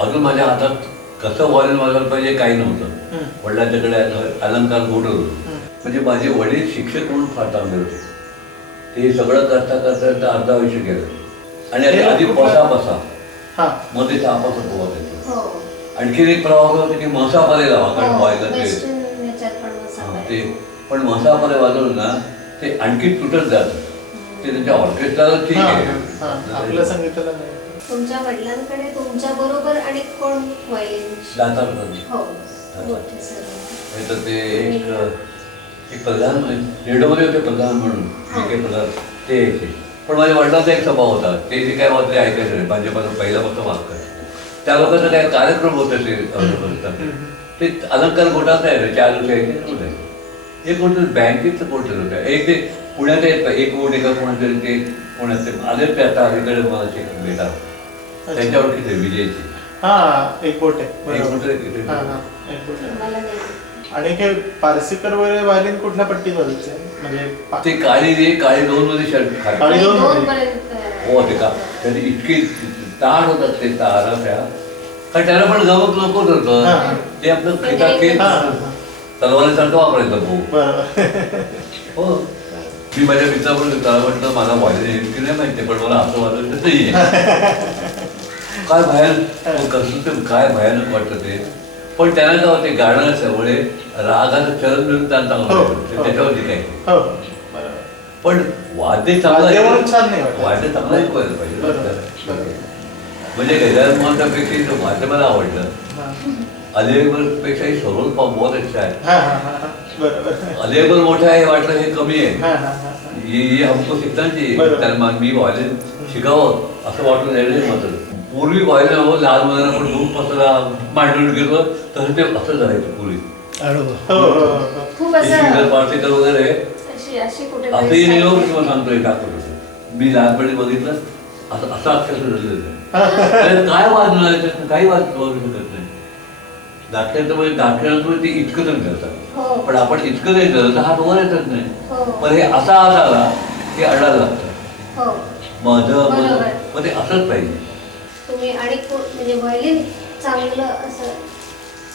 अजून माझ्या हातात कसं व्हायला वाजवलं पाहिजे काही नव्हतं. वडिलांच्याकडे अलंकार गोड होतो. म्हणजे माझे वडील शिक्षक म्हणून फार चांगले होते. ते सगळं करता करता अर्धा आयुष्य गेलं आणि आधी बसा मग ते तापाचा पोहा येतो. आणखीन एक प्रवाह होता की मसापाले लावा कारण व्हायला ते पण मसापाले वाजवलं ना ते आणखी तुटत जातं. ते त्यांच्या ऑर्केस्ट्राला ठीक आहे. आपल्या संगीताला तुमच्या वडिलांकडे तुमच्या बरोबर आणि कोण तर ते एक प्रधान रेडिओमध्ये होते प्रधान म्हणून प्रधान ते यायचे. पण माझ्या वडिलांचा एक स्वभाव होता. ते जे काय वाजले ऐकायचं नाही. माझ्यापासून पहिल्यापासून वाचतं त्या लोकांचा काय कार्यक्रम होते ते अलंकार घोटात नाही 4 दिवस यायचे. एक कोणतं बँकेचं कोणतं होतं. एक ते पुण्यात एक कोण एका कोणातरी ते पुण्यात आले ते आता अलीकडे मला भेटा त्यांच्यावर किती विजयची एक बोट आहे. आणि काय पारसीकर वगैरे वायलिन कुठल्या पट्टीत वाजवायचे म्हणजे ते काळी 2 मध्ये शर्ट काळी 2 हो ते का त्याचे इतके तार होतात ते तारा त्या कारण त्याला पण गवत नको होतं. ते आपलं तलवारीसारखं वापरायचं हो. मी माझ्या मित्राबरोबर त्याला म्हटलं मला वाजले की नाही माहिती पण मला असं वाजवायचं नाही काय भयानक कसं ते काय भयानक वाटतं ते. पण त्यांना काय होते गाणं त्यामुळे रागाचं चरण मिळून त्यांना त्याच्यावरती काय पण वाद्य चांगलं वाद्य चांगलं ऐकवायला पाहिजे. म्हणजे गजानन मोहनपेक्षा वाद्य मला आवडलं. अलिबागपेक्षाही सरोज बहुत अच्छा आहे. अलिबाग मोठा आहे वाटलं हे कमी आहे. हे हमको शिकता त्यांना मी व्हायला शिकावं असं वाटून राहिलं मात्र. पूर्वी व्हायला हवं लहान मुलांना आपण दूध पसरा मांडून घेतो तसं ते असं जायचं पूर्वी. पार्टीकर वगैरे असंही नाही हो किंवा सांगतोय टाकतो मी लहानपणी बघितलं असं असं अक्षर काय वाजणार काही वाजवू शकत नाही. दाखल्याचं ते इतकं जण करतात पण आपण इतकं नाही करत हात वर येतच नाही. पण हे असा हात आला हे अडायला लागतं मग ते असंच पाहिजे. तुम्ही आणि म्हणजे व्हायलिन चांगलं असं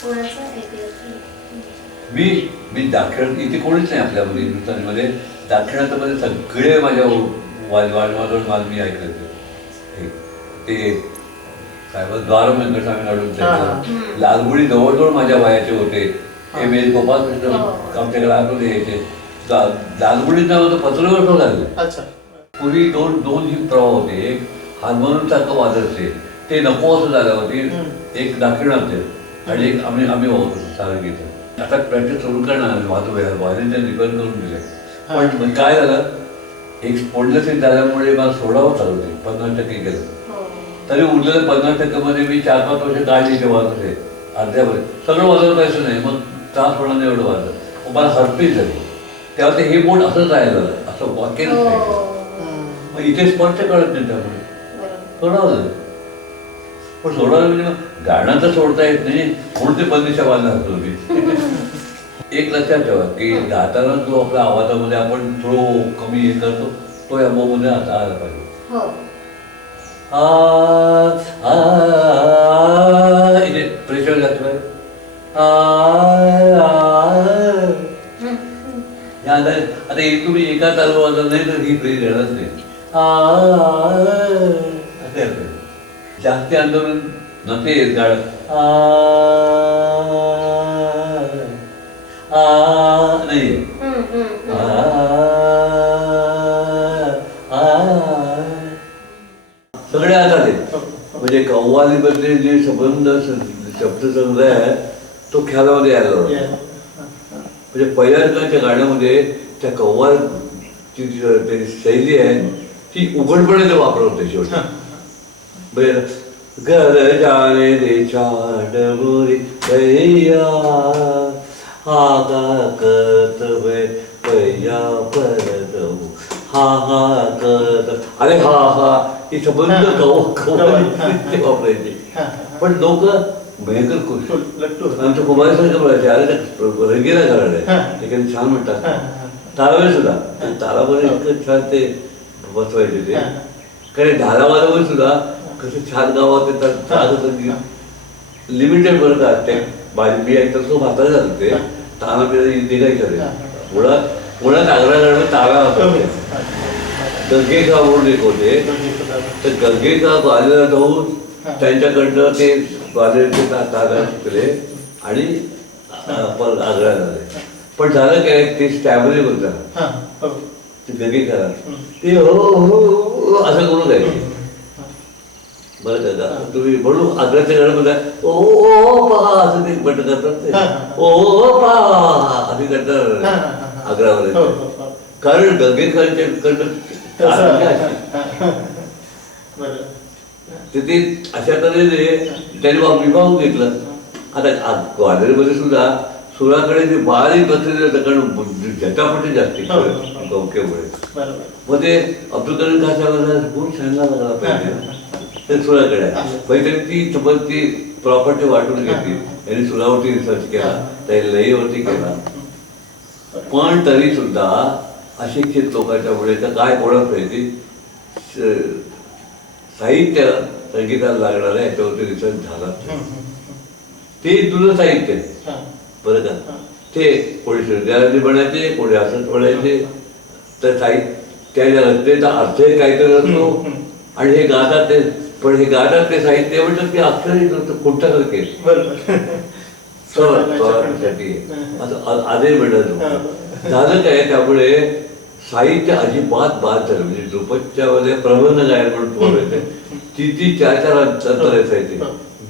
कोणाचं ऐकलं मी दाखिण इथे कोणीच नाही आपल्यामध्ये हिंदुस्थानीमध्ये. दाखिणामध्ये सगळे माझ्या वाजवून मला मी ऐकलं ते काय द्वार व्यंकटस्वामी नाडून लालगुडी जवळजवळ माझ्या वयाचे होते. एम एस गोपालकृष्ण आमच्याकडे आतून यायचे. लालगुडीत होतं 15 वर्ष झाले. पूर्वी दोन ही प्रवाह होते. एक हार्मोनियम सारखं वाजवते ते नको असं झालं होती. एक दाखिणाचे आणि एक आम्ही वाजवतो सारंगीचं. आता प्रॅक्टिस सुरू करणार वाजवूया रिपेअर करून दिले. पण काय झालं एक स्पोंडलेसिस झाल्यामुळे मला सोडावं चालू होते 50% गेलं. तरी उरलेलं 50% मी 4-5 वर्ष काढली ते वाजवते अर्ध्यावर सगळं वाजवतायचं नाही. मग त्रास होणार नाही एवढं वाजलं मला हरपीच झाली. तेव्हा ते हे बोट असंच राहिलं असं वाक्य मग इथे स्पष्ट कळत नाही त्यामुळे सोडावं. पण सोडावं म्हणजे मग गाणं तर सोडता येत नाही म्हणून ते बंदीच्या बाजूला असतो मी. एक लक्षात ठेवा की गाताना जो आपल्या आवाजामध्ये आपण थोडं कमी हे करतो तो या मध्ये आता आला पाहिजे. इथे प्रेशर घातलंय आता एक तुम्ही एका चालू वाजत नाही तर ही फ्रेज येणार नाही. जास्त आंदोलन नसेल गाड नाही सगळे आता म्हणजे कव्वालीमध्ये जे संबंध शब्दसंग्रह आहे तो ख्यालामध्ये यायला लागला. म्हणजे पहिल्या गाण्यामध्ये त्या कव्वालची जी शैली आहे ती उघडपणे ते वापरवते शेवटी. बरं घर जाणे रे चांडमुरी भैया हा गा करत भैया परत हा हा करत अरे हा हा ही संबंध कव्वाली वापरायचे. पण लोक भयंकर खुश आमच्या कुमारीसारखं बोलायचे अरे रंगीला घराणं ते काही छान म्हणतात. तारावळी सुद्धा तारावळी इतकं छान ते बसवायचे ते कारण धारावाल्यावर सुद्धा कसं छान गावात येतात लिमिटेड बरं का ते माझी मी एकतर तो म्हातारा झालं ते ताना पिढी निघायचं रे मुळात आग्र्याकडे तारा होता गंगेगाव म्हणून एक होते तर गंगेगाव ग्वाल्हेरला जाऊन त्यांच्याकडनं ते ग्वाल्हेरचे तारा शिकले आणि परत आग्र्याला झाले. पण झालं काय ते स्टॅबली बोलतात ते गंगेकरात ते हो हो असं करून जायचे बरं का. तुम्ही म्हणून आग्र्याच्या घरामध्ये ओ पहा असं ते बट करतात ते ओ पहा असे करतात आग्र्यामध्ये. कारण गंगेकरांच्या ते अशा तऱ्हेने त्यांनी विभागून घेतलं. आता ग्वाल्हेरमध्ये सुद्धा सुराकडे ते बारीक बसलेले कारण झटापटी जास्ती गवकेमुळे मग ते अब्दुल करीम खान साहेबांना खूप सांगायला लागला पाहिजे ते सुराकडे म्हणजे त्यांनी ती समज ती प्रॉपर्टी वाटून घेतली. त्यांनी सुरावरती रिसर्च केला त्यांनी लईवरती केला. पण तरी सुद्धा अशिक्षित लोकांच्या मुळे तर काय कोणाच नाही साहित्य संगीताला लागणार आहे याच्यावरती रिसर्च झाला. ते जुनं साहित्य बरं का. ते कोणी शृंगाराचे बनायचे कोणी असंच बनायचे तर त्या रचनेचा अर्थही काहीतरी असतो आणि हे गातात ते पण हे गातात ते साहित्य म्हणतात की अक्षरही कुठ्यासारखे स्वरासाठी असं आधी म्हणत झालं काय. त्यामुळे साहित्य अजिबात बाद झालं. म्हणजे ध्रुपदच्या मध्ये प्रबंध गायन म्हणून बोलायचे ती 4-4 अंतर असायचे.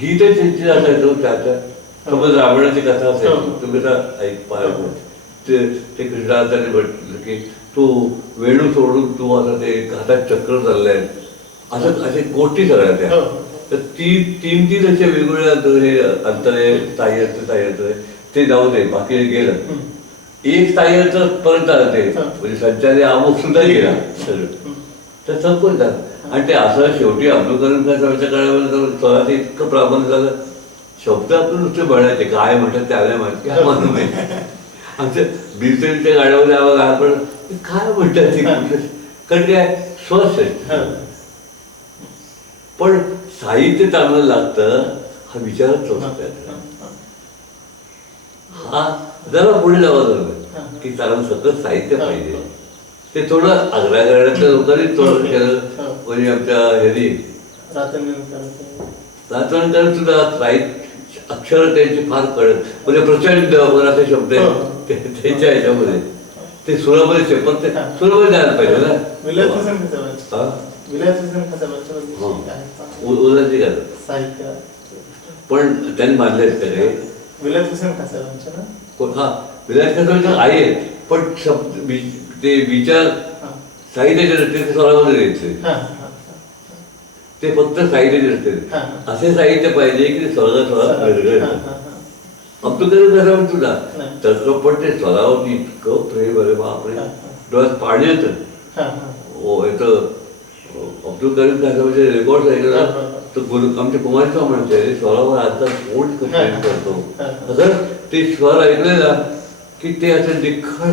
गीत असायचो 4-4 समज रावणाची कथा असायची तुम्ही ऐक पाहिजे ते कृष्णाचार्य म्हटलं की तू वेणू सोडून तू असं ते हातात चक्र चाललंय असं असे गोष्टी सगळ्या त्या. तर 3 असे वेगवेगळ्या हे अंतरे स्थायी ते जाऊ दे बाकी गेलं. एक स्थायीचं परत आलं ते म्हणजे संचारी अमुक सुद्धा गेला सगळं तर संपून झालं. आणि ते असं शेवटी अब्दुल करीम खान साहेबांच्या काळामध्ये स्वतः इतकं प्राबल्य झालं शब्द आपण नुसते बनायचे काय म्हणतात त्याला माहिती काय म्हणून माहिती. आमच्या बीसीच्या गाड्यामध्ये आम्हाला आपण काय म्हणतात ते कारण काय स्वस्थ पण साहित्य चांगलं लागतं हा विचारच होता. हा जरा पुढे जावं लागलं की चांगलं सतत साहित्य पाहिजे. ते थोडं आग्र्याच्या लोकांनी थोडं केलं. म्हणजे आमच्या ह्यानी रातणकर सुद्धा साहित्य अक्षर त्यांची फार कळत म्हणजे प्रचंड असे शब्द आहेत त्यांच्या ह्याच्यामध्ये ते सुरामध्ये शेपत ते सुरामध्ये जायला पाहिजे ना. उदाची गाणं पण त्यांनी मानले आहेत का हा विलास खासाबांचे आहे पण ते विचार साहित्याचे रचने स्वरामध्ये घेतले ते फक्त साहित्याचे रचने असे साहित्य पाहिजे की स्वरात अब्दुल करीम खान तुला तर पण ते स्वरावरती इतकं प्रेम अरे बापरे डोळ्यात पाणी येतं. हो येतं. अब्दुल करीम खान साहेबांचे रेकॉर्ड ऐकलं तर आमच्या कुमारी म्हणते स्वरावर आता कोण प्रेम करतो असं ते स्वर ऐकले ना की ते असं निखळ.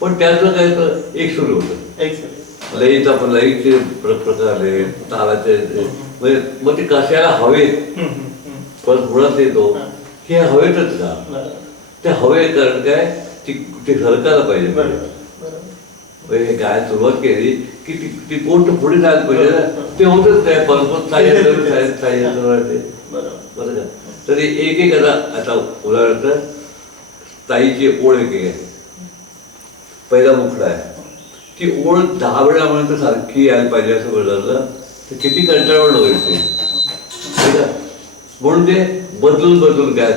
पण त्याचं काय एक सुरू होतं लईचा पण लईचे प्रकार आहे तालाचे म्हणजे मग ते कशाला हवेत पण मुळात येतो हे हवेतच का ते हवे कारण काय ते सरकायला पाहिजे. हे गाय सुरुवात केली की ती कोण पुढे जायला पाहिजे ना ते होतच नाही परत साहित्य बरं का. तर एक आता उदाहरणार्थ ताईची ओळ एक आहे पहिला मुखडा आहे ती ओळ 10 वेळा म्हणून सारखी यायला पाहिजे असं बदललं तर किती कंटाळवण होईल ते म्हणून ते बदलून काय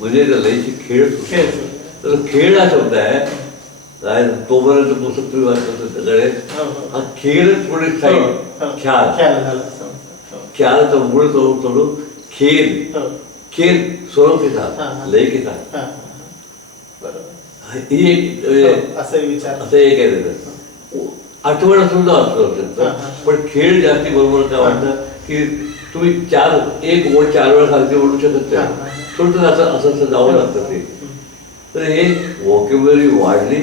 म्हणजे लईची खेळ. तर खेळ हा शब्द आहे काय तोपर्यंत पुस्तक तुम्ही वाचत त्याच्याकडे हा खेळच पुढे ख्याल मूळ सोडून खेळ सोडून लय घेतात ही एक असं एक आहे त्याचं आठवण सुद्धा असतो. पण खेळ जास्ती बरोबर काय वाटतं की तुम्ही 1 ओळ 4 वेळा सारखे म्हणू शकत नाही थोडं असं जावं लागतं ते. तर हे व्होकॅब्युलरी वाढली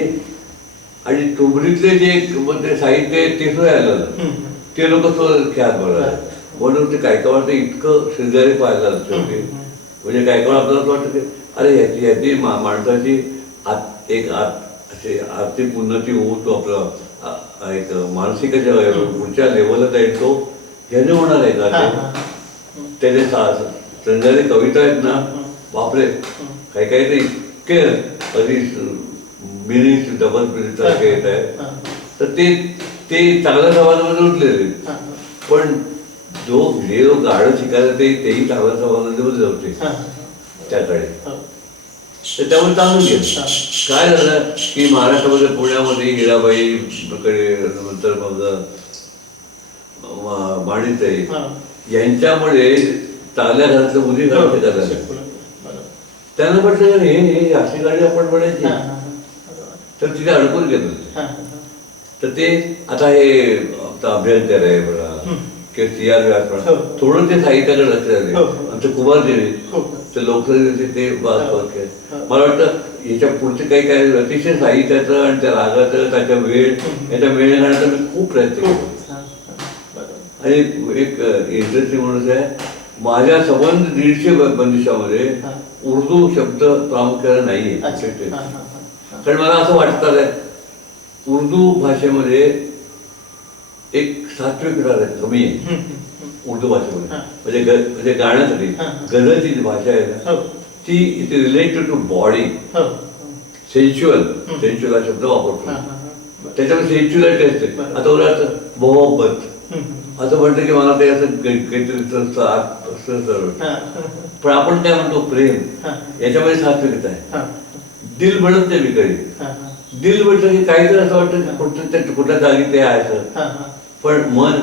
आणि तुमरीतले जे साहित्य ते सुद्धा आलं ते लोक तो ख्याल बोलणार म्हणून ते काय काय वाटतं इतकं शेजारी पाहायला लागतं ते. म्हणजे काय काय आपल्याला असं वाटतं की अरे याची माणसाची एक असे आर्थिक उन्नती होऊ तो आपला एक मानसिकाच्या पुढच्या लेवलला जाईल तो ह्याने होणार आहे का ते. त्याचे संध्याकाळी कविता आहेत ना बापरे काही काही ते इतके कधी मिनिट डबल मिनिट येत आहे तर ते चांगल्या समाजामध्ये उठलेले. पण जो गाणं शिकायला तेही चांगल्या समाजामध्ये होते त्याकडे. तर त्यामुळे चालून गेलं. काय झालं की महाराष्ट्रामध्ये पुण्यामध्ये हिराबाईकडे नंतर मग माणिकताई यांच्यामुळे चांगल्या घरातल्या मुली गाणं शिकायला त्यांना म्हटलं हे अशी गाडी आपण म्हणायची तर तिथे अडकून गेलं. तर ते आता हे अभ्यंकर आहे म्हणा किंवा CR व्यास म्हणा थोडं ते साहित्याकडे लक्ष आले. आमचं कुमारदेवी ते लोकसंगीत ते मला वाटतं याच्या पुढचे काही काय अतिशय साहित्याचं आणि त्या रागाचं त्याच्या याचा वेळ घालण्याचा मी खूप प्रयत्न केला. आणि एक इंटरेस्टिंग म्हणून आहे माझ्या संबंध 150 बंदिशामध्ये उर्दू शब्द प्रामुख्याने नाही आहे. कारण मला असं वाटतं आहे उर्दू भाषेमध्ये एक सात्विक कमी आहे उर्दू भाषेमध्ये. म्हणजे गाण्यासाठी गझलची भाषा आहे ना ती it is related to body sensual हा शब्द वापरतो. त्याच्यामध्ये सेन्च्युअलिटी असते. आता उदाहरणार्थ मोहब्बत असं म्हणतं की मला ते असं काहीतरी पण आपण काय म्हणतो प्रेम याच्यामध्ये सात्विकता आहे. दिल म्हणत नाही मी कधी. दिल म्हटलं की काहीतरी असं वाटतं कुठल्या जागी ते आहे पण मन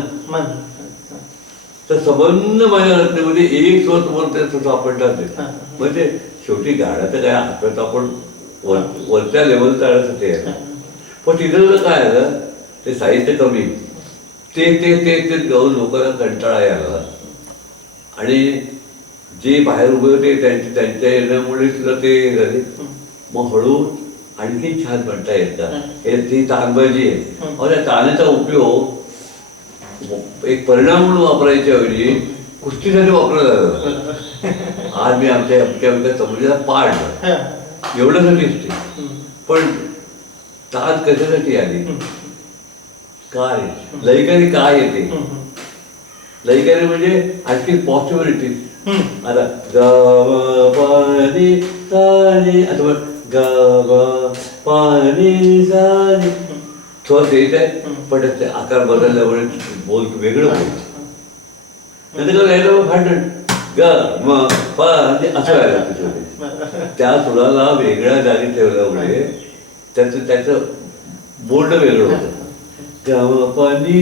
तर संबंध माझ्या रचनेमध्ये एक स्वर तुम्हाला सापडतात. म्हणजे शेवटी गाण्याचं काय हातात आपण वरच्या लेवल जाण्यासाठी आहे. पण तिथं काय आलं ते साहित्य कमी ते ते ते ते गाऊन लोकांना कंटाळा यायला आणि जे बाहेर उभे होते त्यांच्या येण्यामुळे सुद्धा ते झाले. मग हळू आणखी छान म्हणता येतं ती तानबाजी आहे. आणि त्या तानेचा उपयोग एक परिणाम म्हणून वापरायच्या ऐवजी कुस्तीसाठी वापरला जातो. आज मी आमच्या समजूला पाडलं एवढ्यासाठी असते. पण तान कशासाठी आली काय लयकारी काय येते. लयकारी म्हणजे आणखी पॉसिबिलिटी. आता ग पाणी साने असं ग पाणी साने थोडं येत आहे पण त्याचे आकार बदलल्यामुळे बोल वेगळं बोलतो. नंतर राहिलं भांडण ग म पाणी असं राहिलं. त्या सुराला वेगळ्या जागी ठेवल्यामुळे त्याचं बोलणं वेगळं होतं. पाणी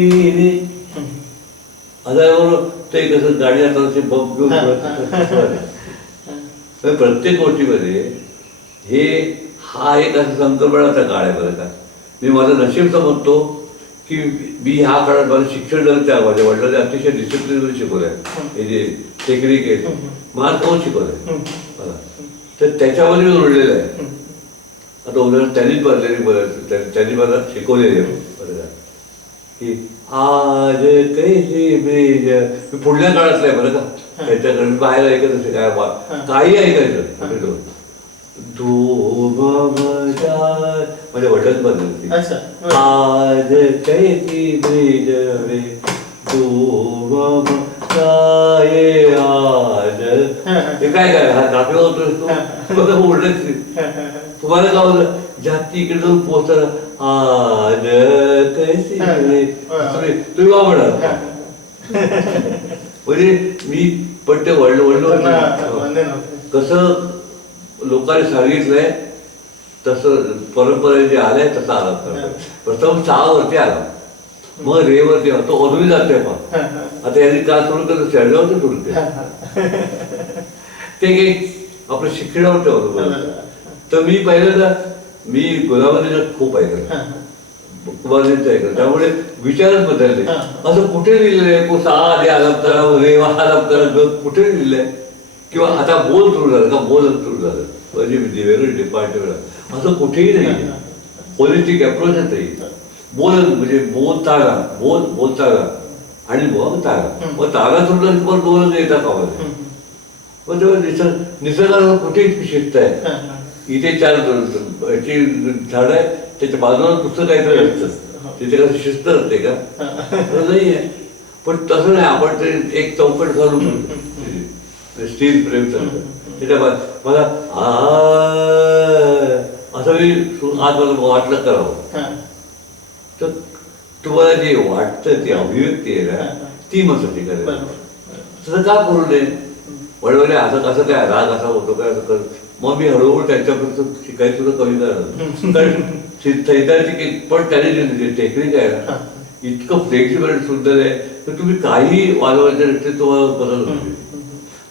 आता ते कसं गाडी आता बघ प्रत्येक गोष्टीमध्ये हा एक असं संकल्पनाचा काळ आहे बरं का. मी माझं नशीब समजतो की मी ह्या काळात माझं शिक्षण झालं त्या माझ्या वडिलांनी अतिशय डिसिप्लिनमध्ये शिकवलं आहे. हे जे टेक्निक आहे मला कोण शिकवलं आहे मला तर त्याच्यामध्ये उरलेलं आहे. आता उदाहरण त्यांनी मला शिकवलेले बरं का की आज कैसी ब्रिज मी पुढल्या काळातलं आहे बरं का. त्याच्याकडे मी बाहेर ऐकत असे काय काही ऐकायचं माझ्या वडिलांच बदलते. आज कैसी ब्रिज रे तू काय आज हे काय हा दाखला होतोस तू मला ओढलंच तुम्हाला काय होतं जाती इकडे जाऊन पोहोचता आज कैसी तुम्ही वापरणार म्हणजे मी पण ते वडलं कसं लोकांनी सांगितलंय तसं परंपरे जे आलंय तसं आला. प्रथम 6 वरती आला मग रे वरती तो अजूनही जातोय पण आता यांनी का सुरू करतो शेळगावचं सुरू केलं ते काही आपलं शिक्षणावर ठेवलं. तर मी पहिल्यांदा मी गुलाबाने खूप ऐकलं कुमारजींचं ऐकलं त्यामुळे विचारच बदलले. असं कुठे लिहिलेलं आहे को सा दे आलाप करा रे आलाप करा कुठे लिहिलंय किंवा आता बोल सुरू झालं का बोल सुरू झालं म्हणजे वेगळं डिपार्टमेंट असं कुठेही नाही. पॉलिटिक अप्रोचच नाही. बोल म्हणजे बोलताना आणि मग तारा. मग तारा सोडला की मग दोन येता कामा नये. मग तेव्हा निसर्गाला कुठे इतकी शिस्त आहे. इथे 4 याची झाड आहे, त्याच्या बाजूला दुसरं काहीतरी असतं, तिथे कसं शिस्त असते का? नाही आहे. पण तसं नाही, आपण ते एक चौकट घालून स्टील फ्रेम त्याच्या मला असं मी आज मला वाटलं करावं. तर तुम्हाला जे वाटतं ती अभिव्यक्ती आहे ना, ती मसाठी करायला तसं का करू नये? वडवले असं कसं काय राग असा होतो काय असं कर. मग मी हळूहळू त्यांच्यापर्यंत शिकायची सुद्धा कमी करणार. कारण सैताची पण त्याने टेक्निक आहे ना, इतकं फ्लेक्सिबल आणि सुंदर आहे तर तुम्ही काही वाजवायच्या रस्ते तुम्हाला बदल होते.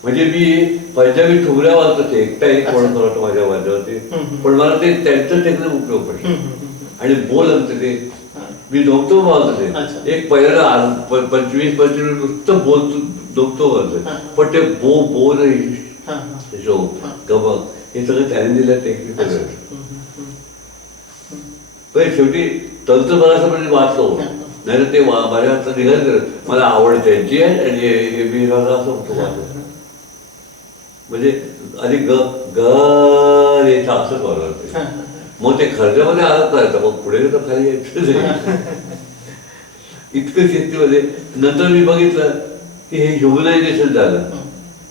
म्हणजे मी पंजाबी ठुमऱ्या वाजत होते, एकटा एक कोण करतो माझ्या वाजवाचे, पण मला ते त्यांचं टेक्निक उपयोग पडलं. आणि बोल आमचं ते मी दोगतो वाजत होते. एक पहिला 25 नुसतं बोल दोगतो वाजत, पण ते बोल गमक हे सगळं त्याने दिलं टेक्निक. पण शेवटी तंत्र मला असं म्हणजे वाचलो नाही तर ते माझ्या हातात निघालं. मला आवड त्यांची आहे आणि हे मी असं होतो वाजत. म्हणजे आधी ग येतं असंच वाजवते. मग ते खर्चामध्ये आलं करायचं, मग पुढे तर खाली यायचं. इतकं शेतीमध्ये नंतर मी बघितलं की हे ह्युमनायझेशन झालं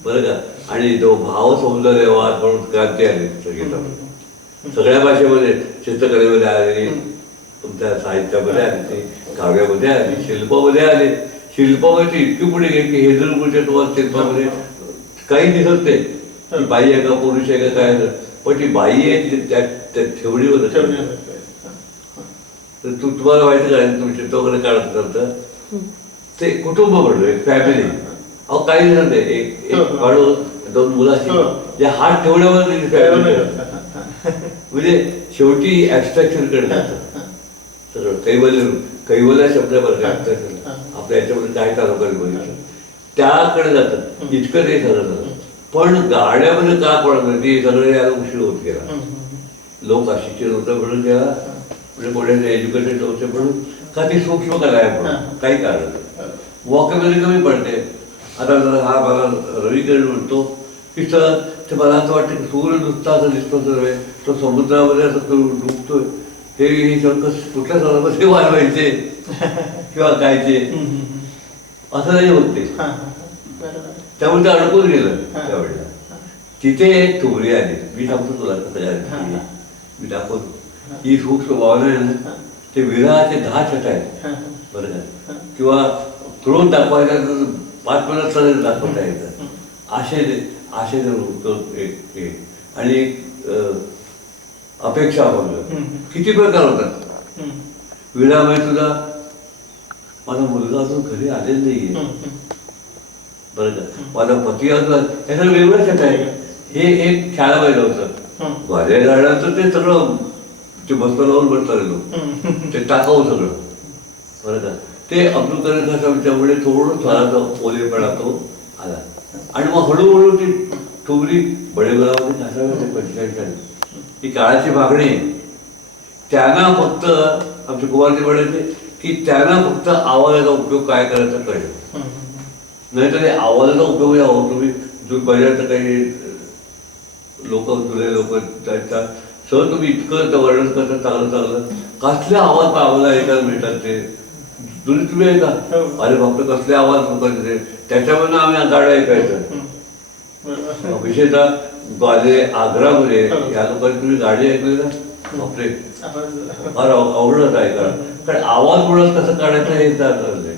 बरं का. आणि तो भाव सौंदर्यवाद म्हणून क्रांती आली संगीतामध्ये, सगळ्या भाषेमध्ये, चित्रकलेमध्ये आली, तुमच्या साहित्यामध्ये आली, ती काव्यामध्ये आली, शिल्पामध्ये आली. शिल्पामध्ये इतकी पुढे गेली की हेदरपूरच्या तुम्हाला शिल्पामध्ये काही दिसत नाही की बाई आहे का पुरुष आहे का काय, पण ती बाई आहे त्या ठेवणीवर. तर तुम्हाला माहिती काय, तुम्ही चित्र वगैरे काढत करता ते कुटुंब म्हणलं, एक फॅमिली. अहो काही दिसत नाही, एक माणूस 2 मुलाची जे हात ठेवण्यावर फॅमिली. म्हणजे शेवटी ऍबस्ट्रॅक्शनकडे जातं सगळं. कैवल्या शब्दाबरोबर ऍबस्ट्रॅक्शन आपल्या याच्यामध्ये काय तालुक्यात बघितलं त्याकडे जातं. इतकं ते सगळं झालं. पण गाड्यामध्ये का पडत ते सगळे याला उशीर होत गेला. लोक अशिक्षित होतं म्हणून गेला, म्हणजे कोणाचे एज्युकेटेड होते म्हणून का ती सूक्ष्म करायला म्हणून काही कारण वॉकेबलरी कमी पडते. आता हा मला रविकिरण म्हणतो की सर ते मला असं वाटतं की सूर्य नुसता असं दिसतो सर्व तो समुद्रामध्ये असं डुबतोय. हे सगळं कुठल्या सणामध्ये वाढवायचे किंवा काय ते असं नाही होत ते. त्यामुळे ते अडकून गेलं त्यावेळेला. तिथे एक ठुमरी आली, मी सांगतो तुला कसं मी दाखवतो. ही सूक्ष्म भावना आहे ना, ते विरहाचे 10 छटा आहेत बरं का. किंवा क्रोध दाखवायला 5 मिनिट दाखवता येतं. आशे एक आणि अपेक्षा म्हणलं किती प्रकार होतात. विरामध्ये तुला माझा मुलगा अजून घरी आलेला नाहीये बरं का, माझा पती अजून हे सगळं वेगळं छट आहे. हे एक खेळायला पाहिजे होतं. माझ्या झाडाचं ते सगळं ते बसता लावून बसता लोक ते टाकावं सगळं बरं का. ते अब्दुल करीम खासांच्यामुळे थोडं थोडासा ओलेपणा तो आला. आणि मग हळूहळू ती ठुमरी बडेगोलामध्ये खासामध्ये 45 आली. ही काळाची मागणी. त्यांना फक्त आमचे कुमारजी म्हणायचे की त्यांना फक्त आवाजाचा उपयोग काय करायचा कळेल, नाही तर आवाजाचा उपयोग यावं. तुम्ही पहिल्याचं काही लोक जुने लोक त्यांच्या सर तुम्ही इतकं वर्णन करता चांगलं कसले आवाज आम्हाला ऐकायला मिळतात ते जुने तुम्ही ऐका. अरे फक्त कसले आवाज लोकांचे त्याच्यामधून आम्ही गाड्या ऐकायचं. विशेषतः ग्वाले आग्रामध्ये या लोकांनी तुम्ही गाडी ऐकली ना बापरे फार आवडत ऐका. कारण आवाज मुळात कसं काढायचं हे चाललंय.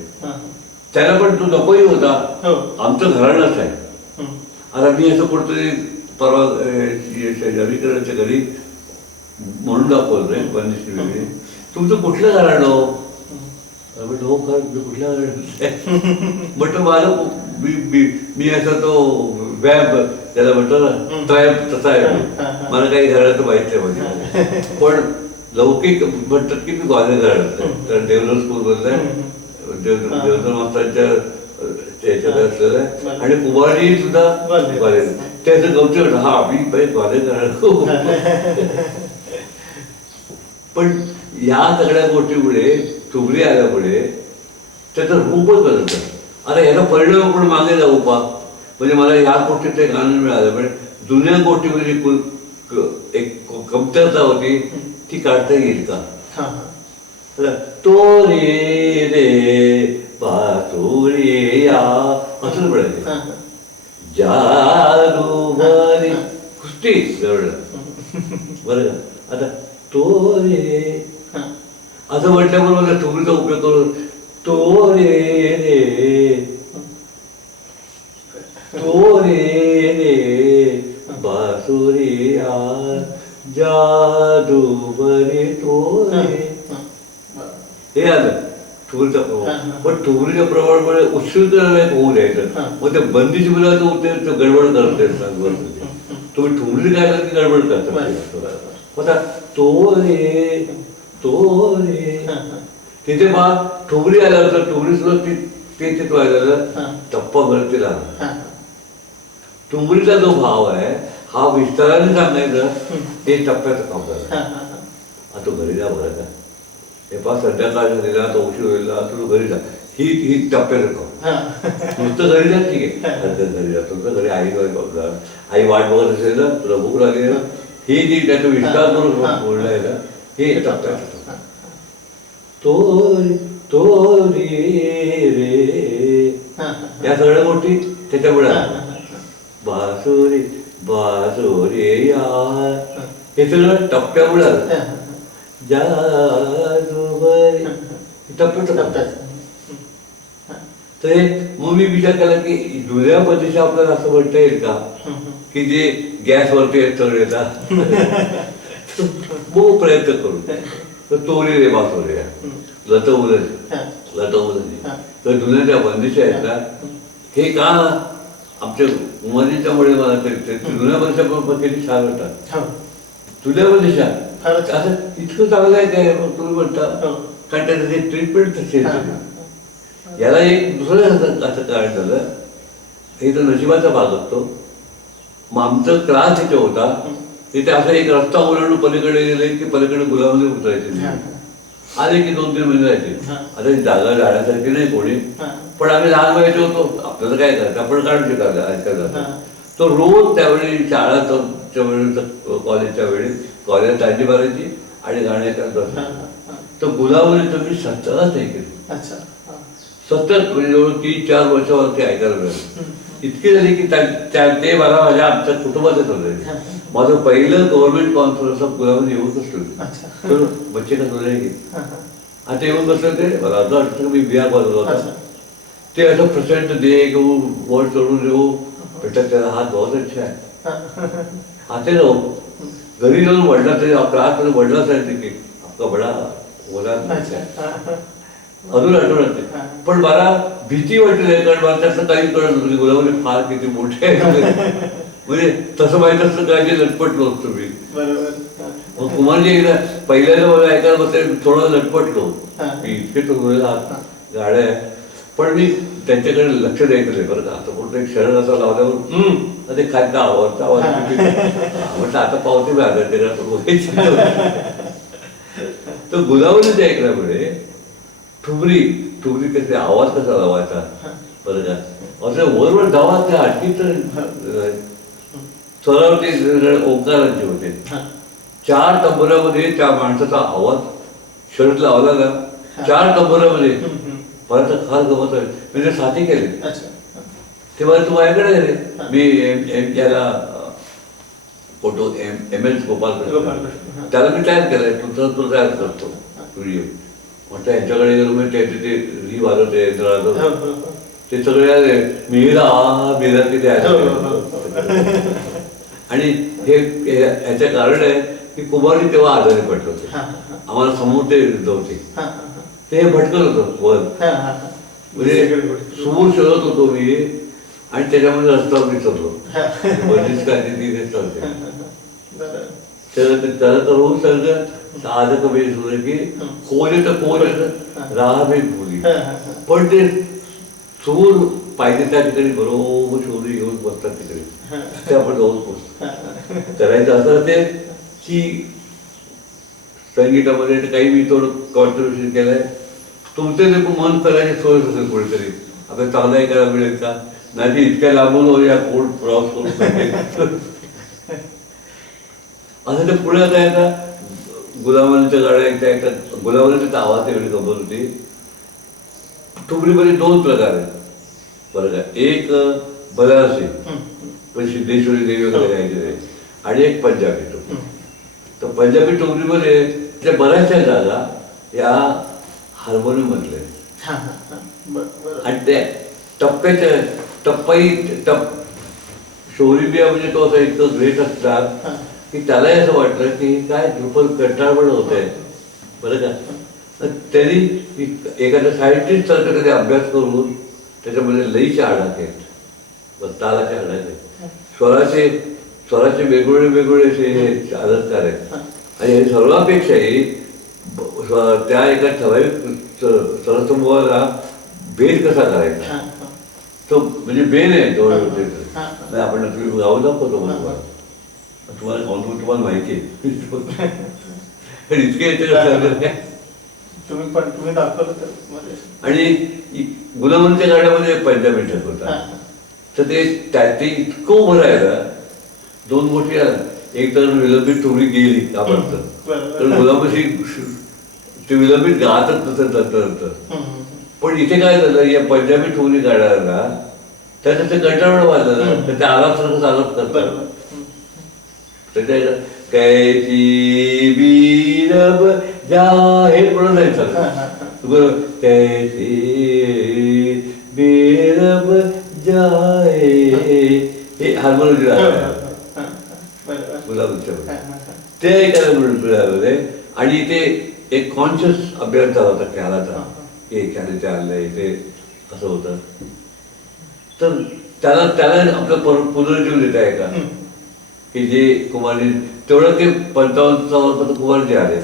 त्याला पण तो नकोही होता. आमचं घराणंच आहे. आता मी असं कुठतरी परवा रविकरणाच्या घरी म्हणून दाखवतोय बंदिशी वेगळी, तुमचं कुठलं घराणं म्हटलं हो खरं मी कुठल्या घराणं म्हटलं मला मी असं तो व्याप त्याला म्हणतो ना ट्रॅम्प तसा आहे. मला काही घराचं माहिती आहे म्हणजे, पण लौकिक म्हणतात की मी ग्वाल्हेर घराण्यात आहे. तर देवधर स्कूल मधलं आहे, देवधर मास्टरांच्या त्याच्यात असलेलं आहे. आणि कुमारजी सुद्धा ग्वाल्हेर. त्याचं गमती म्हणतं हा मी पाहिजे ग्वाल्हेर घराणं. पण या सगळ्या गोष्टीमुळे ठुमरी आल्यामुळे त्याचं रूपच बदलतं. आता ह्याचा परिणाम आपण मागे जाऊ पा, म्हणजे मला या गोष्टीचं एक आनंद मिळाला. म्हणजे जुन्या गोष्टीमध्ये एक कमतरता होती ती काढता येईल का. हा हा तो रे रे बासुरी या असं म्हणायचं. हा जादू बरी कुस्ती जवळलं बरं का. आता तो रे हा असं म्हटल्याबरोबर ठुमरीचा उपयोग करून तो रे रे तो रे रे बासुरी या जादू बरी तो रे हे आलं ठुमरीचा प्रभाव. पण ठुमरीच्या प्रभावामुळे उत्सुकता होऊ द्यायचं. मग ते बंदीची मुलं तो गडबड करत तुम्ही ठुमरी काय की गडबड करता. आता तो रे तो रे तिथे बा ठुमरी आल्यावर तर ठुमरी सुद्धा ते तिथं व्हायला टप्पा भरती लागला. ठुमरीचा जो भाव आहे हा विस्ताराने सांगायचं हे टप्प्याचं काम झालं. आता घरी जा बरं का, हे पाच संध्याकाळ झालेला आता उशीर होईल तू घरी जा, ही टप्प्याचं काम. नुसतं घरी जा ठीक आहे, घरी जा तुमचं घरी आई वाट बघत असेल ना, तुला भूक लागली ना, ही जी त्याचा विस्तार करून बोलणं आहे ना हे टप्प्याचं काम. तो रे रे या सगळ्या गोष्टी त्याच्यामुळे बासुरी बासुरी यार हे सगळं टप्प्यामुळे आलं. जादूबरी टप्प्याचं. तर मग मी विचार केला की जुन्या पद्धतीने आपल्याला असं म्हणता येईल का की जे गॅसवरती सगळे येतात मग प्रयत्न करू. तर तोरी रे बासुरी लटवलं तर जुन्या ज्या बंदिशा आहेत ना हे का आमच्या उमरीच्यामुळे मला तरी जुन्या बंदिशा किती छान होतात. जुन्या बंदिशा असं इतकं चांगलं आहे काय तुम्ही म्हणता, कारण त्याचं ते ट्रीटमेंट तसे याला एक दुसरं असं कारण झालं. हे तर नशिबाचा भाग असतो. मग आमचा क्लास इथे होता, तिथे असा एक रस्ता ओलांडून पलीकडे गेले की पलीकडे गुलामध्ये उतरायचे. आले की 2-3 महिने राहायचे. आता जागा जाण्यासारखी नाही कोणी, पण आम्ही लहान वयाचे होतो, आपल्याला काय करायचं आपण काढून शिकायला ऐकायला. तो रोज त्यावेळी शाळाच्या वेळी कॉलेजच्या वेळी कॉलेज दांडी मारायची आणि गाणे ऐकायला बसायचं. तर गुलाबरी तुम्ही सतत ऐकली, सतत म्हणजे जवळ 3-4 वर्षावरती ऐकायला मिळालं. इतकी झाली की ते मला माझ्या आमच्या कुटुंबातच होते. माझं पहिलं गव्हर्नमेंट कॉन्फरन्स ऑफ गुलाबरी येऊन बसलो तर बच्चे का तुला आता येऊन बसलं ते मला असं वाटतं मी बिहार बाजूला होता. ते असं प्रेसिडेंट दे घेऊ वोट चढून येऊ बेटा त्याला हात बहुत अच्छा आहे. आते जाऊ घरी जाऊन वडला तरी क्लासमध्ये वडला सांगितलं की आपका बडा बोला अजून आठवण येते. पण मला भीती वाटली कारण मला त्याचं काही कळत नव्हतं. गुलाबरी फार किती मोठे आहे म्हणजे तसं माहित असतं काय की लटपटलो असतो मी. मग कुमारजी एकदा पहिल्यांदा मला ऐकायला बसायला थोडं लटपटलो मी इतके तो गाड्या आहे. पण मी त्यांच्याकडे लक्ष द्यायचं नाही बरं का. आता कुठं एक शरण असा लावल्यावर ते खायचा आवडता आवाज म्हटलं आता पावते मी आदर तर गुलाबरीचे ऐकल्यामुळे ठुमरी कसे आवाज कसा लावायचा बरं का. असं वरवर धावा त्या हटकीच स्वरावरती ओंकारांचे होते. 4 तंबोऱ्यामध्ये त्या माणसाचा आवाज शर्ट लावला ना 4 तंबोऱ्यामध्ये मला तर फार गमत आहे. मी ते साथी केले तेव्हा तू माझ्याकडे आहे रे. मी याला फोटो MS गोपाल त्याला मी तयार केलाय. तो तयार करतो व्हिडिओ. म्हटलं यांच्याकडे गेलो मी ते री वाजवते ते सगळे मिरा किती आहे. आणि हे ह्याचं कारण आहे की कुमारी तेव्हा आजारी पडले होते. आम्हाला समोर ते होते ते भटकत होतं वर म्हणजे समोर शोधत होतो मी आणि त्याच्यामध्ये रस्त्यावर दिसतो बरीच काय तिथे चालते. त्याला तर होऊन सांगतं साधं कमी सुरू की कोण येतं राहा मी बोली. पण ते चूर पाहिजे त्या ठिकाणी बरोबर शोधून घेऊन बसतात तिकडे ते आपण जाऊन पोचतो. करायचं असं ते की संगीतामध्ये काही मी थोडं कॉन्ट्रिब्युशन केलंय. तुमचे ते मन करायची सोय असेल कुठेतरी आता चांगला ऐकायला मिळेल का नाही ते इतक्या लांबून या कोण प्रवास करू शकते असं ते पुढे आता गुलामांच्या गाड्या ऐकता गुलामांचा आवाज एवढी खबर होती. ठुमरीमध्ये 2 प्रकार आहेत बरं का. एक बनारसी पण सिद्धेश्वरी देवी वगैरे गायचे आणि एक पंजाबी ठुमरी. तर पंजाबी ठुमरीमध्ये त्या बऱ्याचशा जागा या हार्मोनियम मधले आणि त्या टप्पाही शौरीबिया म्हणजे तो असा इतकं ग्रेट असतात की त्यालाही असं वाटलं की काय ध्रुपद कंटाळपण होत आहे बरं का. त्यांनी एखाद्या सायंटिस्ट सारखं त्याने अभ्यास करून त्याच्यामध्ये लईचे आडाख आहेत तालाचे आडाख आहेत स्वराचे वेगवेगळे वेगवेगळे असे अलंकार आहेत आणि हे सर्वापेक्षाही त्या एका ठराविक सरसमूहाला भेद कसा करायचा तो म्हणजे बेन आहे तो आपण तुम्ही गाव दाखवतो तुम्हाला माहिती आहे इतके येते तुम्ही दाखवलं आणि गुलामांच्या गाड्यामध्ये पंजाबी ठरवता तर ते इतकं उभं राहिलं 2 गोष्टी आल्या. एक तर विलंबित ठोरी गेली का तर गुलामाशी ते विलंबित गातच नंतर पण इथे काय झालं या पंजाबी ठोरी गाड्याला त्याचं ते कंटाळवाणं वाजलं तर ते आलापसारखं चालत करतात त्याच्या कैसी बीरब जा हे म्हणून नाही चालत कैसी बीरब जाए हे हार्मोनियम गुलाबच्या ते ऐकायला मिळालं आणि ते एक कॉन्शियस अभ्यास झाला होता ख्यालाचा की ख्याले चाललंय ते असं होतं तर त्याला आपलं पुनर्जीवन देता आहे का की जे कुमारी तेवढं ते 55 कुमार जे आले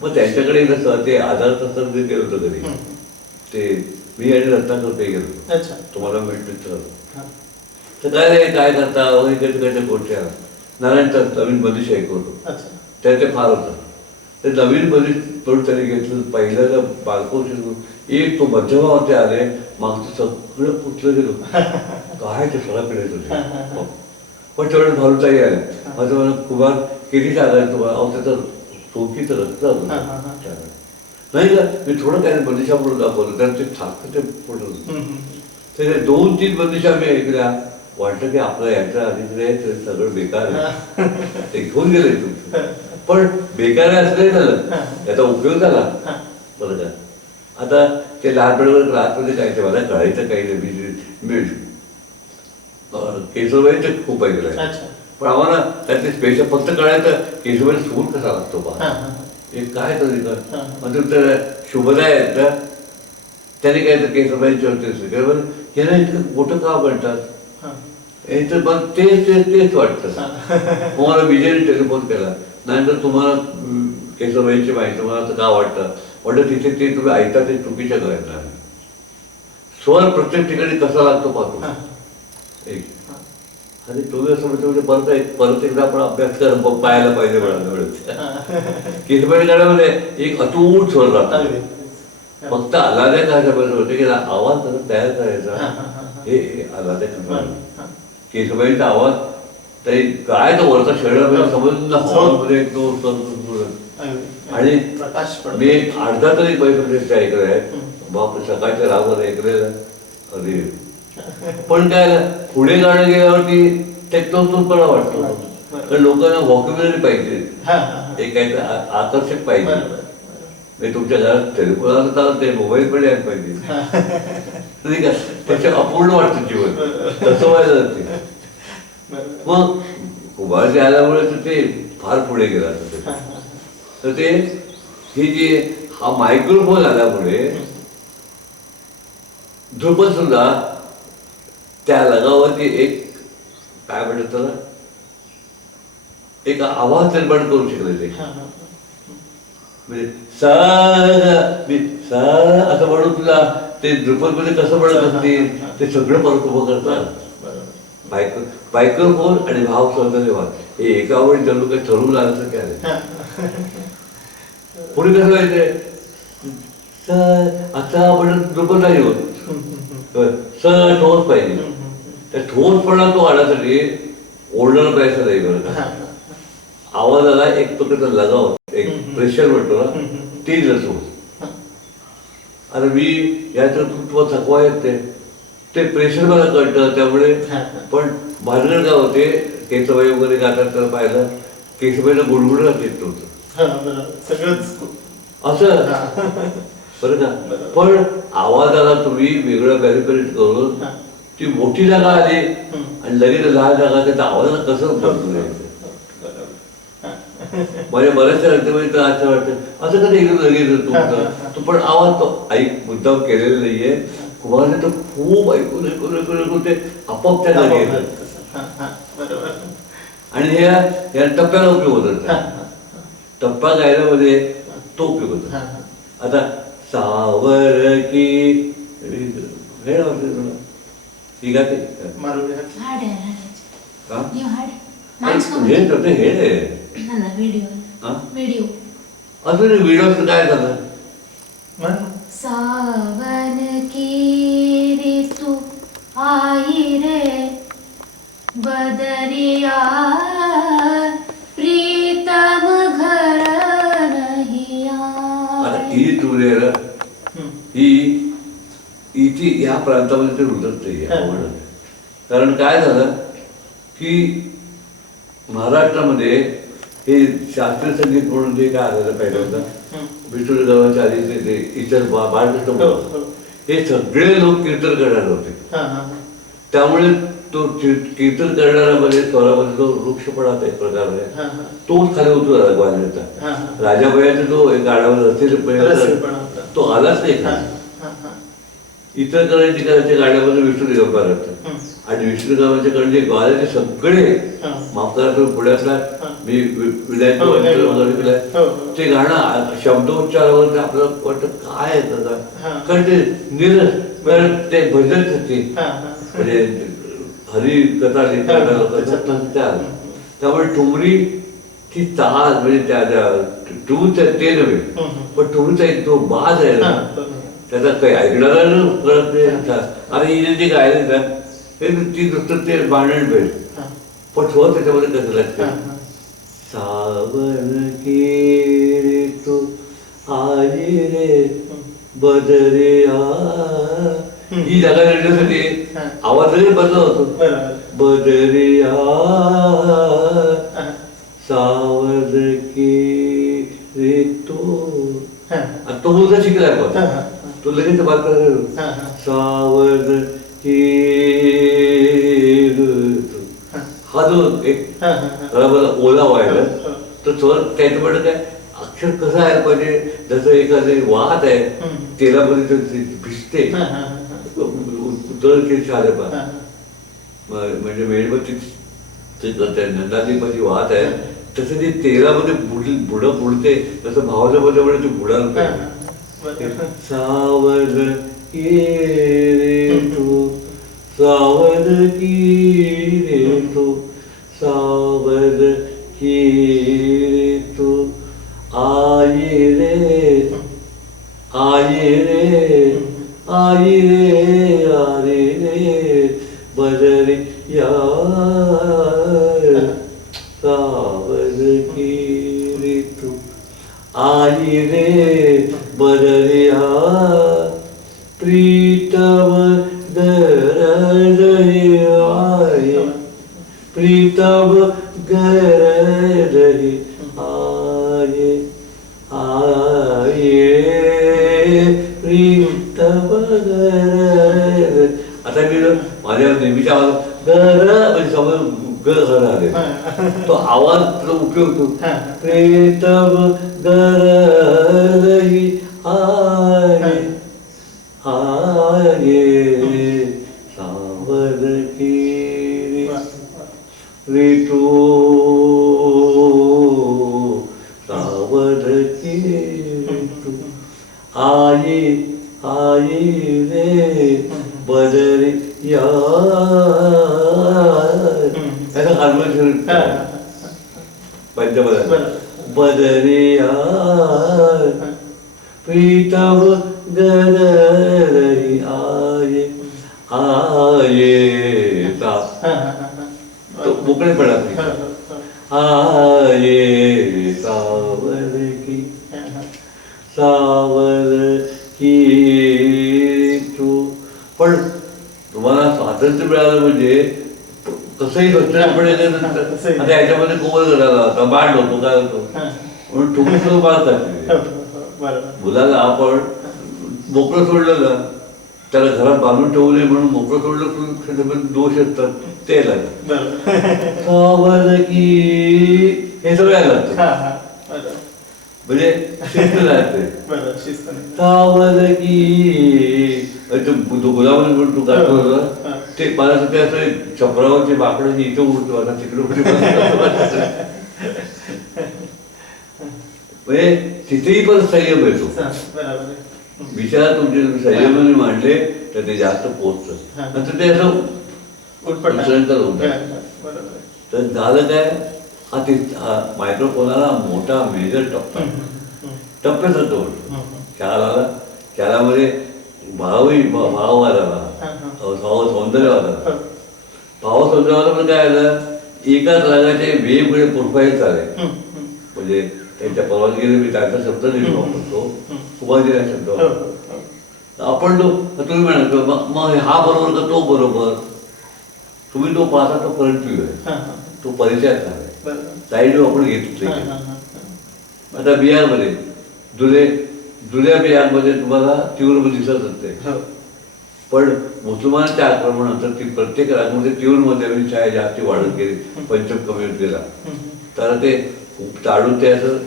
मग त्यांच्याकडे कसं ते आधार तसं जे गेलो होतं घरी ते मी आणि रत्नाकर ते गेलो तुम्हाला भेटतो तर काय करता वगैरे गोष्टी नारायणचा नवीन बंदिश ऐकवतो त्या ते फार होतं ते नवीन बंदिश थोडं त्यांनी घेतलं पहिल्याला बालकोशी एक तो मध्यभावाचे आले मागचं सगळं पुटलं गेलो काय ते सगळं पिढायचं होते पण तेवढं भारूताही आल्या माझं मला कुमार किती सांगायचं तुम्हाला अहो त्याचं चौकीचं रक्त नाही का मी थोडं काय बंदिशा म्हणून दाखवलं तर ते सारखं ते पडलं ते 2-3 बंदिशा मी ऐकल्या वाटलं की आपलं याच्या आधीकडे सगळं बेकार आहे ते घेऊन गेले तुमचं पण बेकार असलंही झालं त्याचा उपयोग झाला बरं का. आता ते लहानपणावर आतमध्ये काय ते मला कळायचं काही नाही केशवबाईचं खूप ऐकलं आहे पण आम्हाला त्याचे स्पेशल फक्त कळायचं केशवबाई सूर कसा लागतो बा हे काय तर म्हणजे तर शुभदाय आहेत ना त्याने काय तर केशवबाईंचे होते याला इतकं मोठं का म्हणतात तर मग तेच वाटतं मला विजयने टेलिफोन केला नाहीतर तुम्हाला केशवबाईंची माहिती तुम्हाला तर का वाटतं तिथे ते तुम्ही ऐकता ते चुकीच्या करायचं स्वर प्रत्येक ठिकाणी कसा लागतो पाहतो आणि तुम्ही असं म्हणतो परत एकदा आपण अभ्यास कर पाहायला पाहिजे म्हणाल केशवबाई गाण्यामध्ये एक अतूट स्वर लागतो फक्त आलाद्या काय समजलं होते की आवाज कसा तयार करायचा हे आलाद्या केशवबाईंचा आवाज तरी काय तो वरचा शेळा समजला तो आणि मी एक अर्धा तरी पैसे ऐकलं आहे बाप सकाळच्या रागावर ऐकलेलं अरे पण काय पुढे गाणं गेल्यावरती ते तोचपणा वाटतो कारण लोकांना व्हॉकॅब्युलरी पाहिजे एक काहीतरी आकर्षक पाहिजे म्हणजे तुमच्या घरात टेलिफोन ते मोबाईल पण यायला पाहिजे ठीक आहे त्याच्या अपूर्ण वाटतं जीवन तसं व्हायला जाते मग कुमार जे आल्यामुळे तर ते फार पुढे गेला तर ते हे जे हा मायक्रोफोन आल्यामुळे ध्रुपद सुद्धा त्या लगावरती एक काय म्हणतात त्याला एक आवाज निर्माण करू शकले ते म्हणजे सा असं म्हणून तुला ते ध्रुपद मध्ये कसं म्हणत असतील ते सगळं परत उभं करतात मायक्रोफोन आणि भाव सौंदर्यवाद हे एका वेळी जणू काही ठरवून आलं तर काय पुढे कसं व्हायचंय आता आपण दुपट नाही होत सर ठोस पाहिजे. त्या ठोसपणा तो आणण्यासाठी ओढणं पाहिजे नाही बरं का. आवाजाला एक प्रकारचा लगाव, एक प्रेशर म्हणतो ना, ते नसतो. आता मी याचं तुम्हाला थकवा येत नाही, ते प्रेशर मला कळतं. त्यामुळे पण भानगड काय होते, केसबाई वगैरे गातात तर पाहिलं, केसबाईला गुणगुणच येत नव्हतं सगळंच असं बरं का. पण आवाजाला तुम्ही वेगळं मॅनिप्युलेट करून ती मोठी जागा आली आणि लगेच लहान जागा त्याचा आवाजाला कसं बदलून यायचं. माझ्या बऱ्याचशा रक्तमध्ये तर असं वाटतं असं कधी एकदम लगेच तुमचं तू पण आवाज तो ऐक मुद्दाम केलेला नाहीये. कुमारने तर खूप ऐकून ऐकून ऐकून ऐकून ते आपोआप त्या जागी येतं. आणि या टप्प्याला उपयोग होतात. टप्पा गायनामध्ये तो उपयोग होतो. आता सावर की हे आवडते तुला ती गाते हे तर हे व्हिडिओ अजून व्हिडिओचं काय झालं. सावन की ऋतु आई रे बदरिया प्रीतम घर नहीं आता आए. ही तुरेर ही इथे या प्रांतामध्ये ते रुजत नाही आवड. कारण काय झालं की महाराष्ट्रामध्ये हे शास्त्रीय संगीत म्हणून जे काय आलेलं पहिल्यांदा विष्णू देवाच्या आधी ते इतर बाळकृष्ण हे सगळे लोक कीर्तन करणारे होते. त्यामुळे तो कीर्तन करणाऱ्यामध्ये स्वरामध्ये जो वृक्षपणाचा एक प्रकार आहे तोच खाली उतरू आला ग्वाल्हेरचा. राजाबाईचा जो एक गाण्यावर असेल तो आलाच नाही खाली. इतर करायच्या गाण्यामध्ये विष्णू देवकार आणि विष्णू देवाच्याकडे जे गायले सगळे माफ करा तुम्ही पुण्यातला मी विनायक वगैरे केलाय ते गाणं शब्दोच्चारावर आपल्याला वाटतं काय आहे त्याचा. कारण ते कारण ते भजन होते म्हणजे हरी कथा लिहितात. त्यामुळे ठुमरी ती ताल म्हणजे त्या ठुमरीचं ते नव्हे पण ठुमरीचा एक जो बाज आहे ना त्याचा काही ऐकणारा कळत नाही. आता हिने जे गायले ना ते ती नुसतं ते भांडण भेट पण स्वतः त्याच्यामध्ये कसं लागतं. सावन की रे तू आई रे बदरिया ही जागा लिहिण्यासाठी आवाजही बदल होतो. बदरिया सावध की रे तू तो मुलगा शिकलाय पण तो लगेच बात करायला सावध की हा जो एक ओला व्हायला तर थोडं त्याच्यामध्ये काय अक्षर कसं आहे पाहिजे. जसं एखादे वाहत आहे तेलामध्ये भिजते उतरकेश आले पण म्हणजे मेणबत्ती नंदादीपाची वाहत आहे तसं ते तेलामध्ये बुडं बुडते तसं भावाच्या मध्ये ते बुडायला पाहिजे. सावध की रे तू सावध की रे तू सावध की रे तू आई रे आई रे आई रे आई रे बदरिया सावध की रे तू आई रे बदरिया प्रीतम दरद आए प्रीतम गरद आए आए प्रीतम गरद. आता मी माझ्या नेहमीच्या आवाज गर म्हणजे समज ग घर आले तो आवाज उपयोग होतो. प्रीतम गरद आए आये सावध की ऋतू सावध की ऋतू आई आई रे बदरिया त्याचा हार्मोनियम पंचमला बदरिया प्रीतम गररी आये आये सा तो मोकळे पडा आये सावर की तू पण तुम्हाला स्वातंत्र्य मिळालं म्हणजे कसंही स्वच्छपणे आता याच्यामध्ये कोवळ झाला होता बांड होतो काय होतो म्हणून ठोकून मारतात मुलाला आपण मोकळं सोडलं ना त्याला घरात बांधून ठेवले म्हणून मोकळं सोडलं त्याच्यामध्ये दोष असतात ते लागतात की हे सगळ्या लागतं म्हणजे शिस्त लागते सावर की गुलाबाने म्हणून तू गातो होता ते मला सध्या असं छपरावरचे बाकडाची इथं उडतो आता तिकडे कुठे म्हणजे तिथेही पण संयम येतो विचार तुमचे संयमाने मांडले तर ते जास्त पोचतं नंतर ते असं तर झालं काय हा मायक्रोफोनाला मोठा मेजर टप्प्याचा तो शाळामध्ये भाववादाला सौंदर्यवादाला भावसौंदर्यवादा पण काय आलं एकाच रागाचे वेगवेगळे प्रोफाईल आले म्हणजे त्यांच्या परवानगीने मी त्यांचा शब्द नाही वापरतो उपाधी शब्द वापरतो आपण तुम्ही म्हणाल मग हा बरोबर का तो बरोबर तुम्ही तो पाहता तो करंट व्ह्यू आहे तो परिचयात आहे साईड व्ह्यू आपण घेतले आता बिहारमध्ये जुन्या बिहारमध्ये तुम्हाला तीव्र दिसत असते पण मुसलमानांच्या आक्रमणानंतर ती प्रत्येक राज्यामध्ये तीव्रमध्ये छाया जास्ती वाढत गेली पंचम कमी होत गेला तर ते टाळून ते असं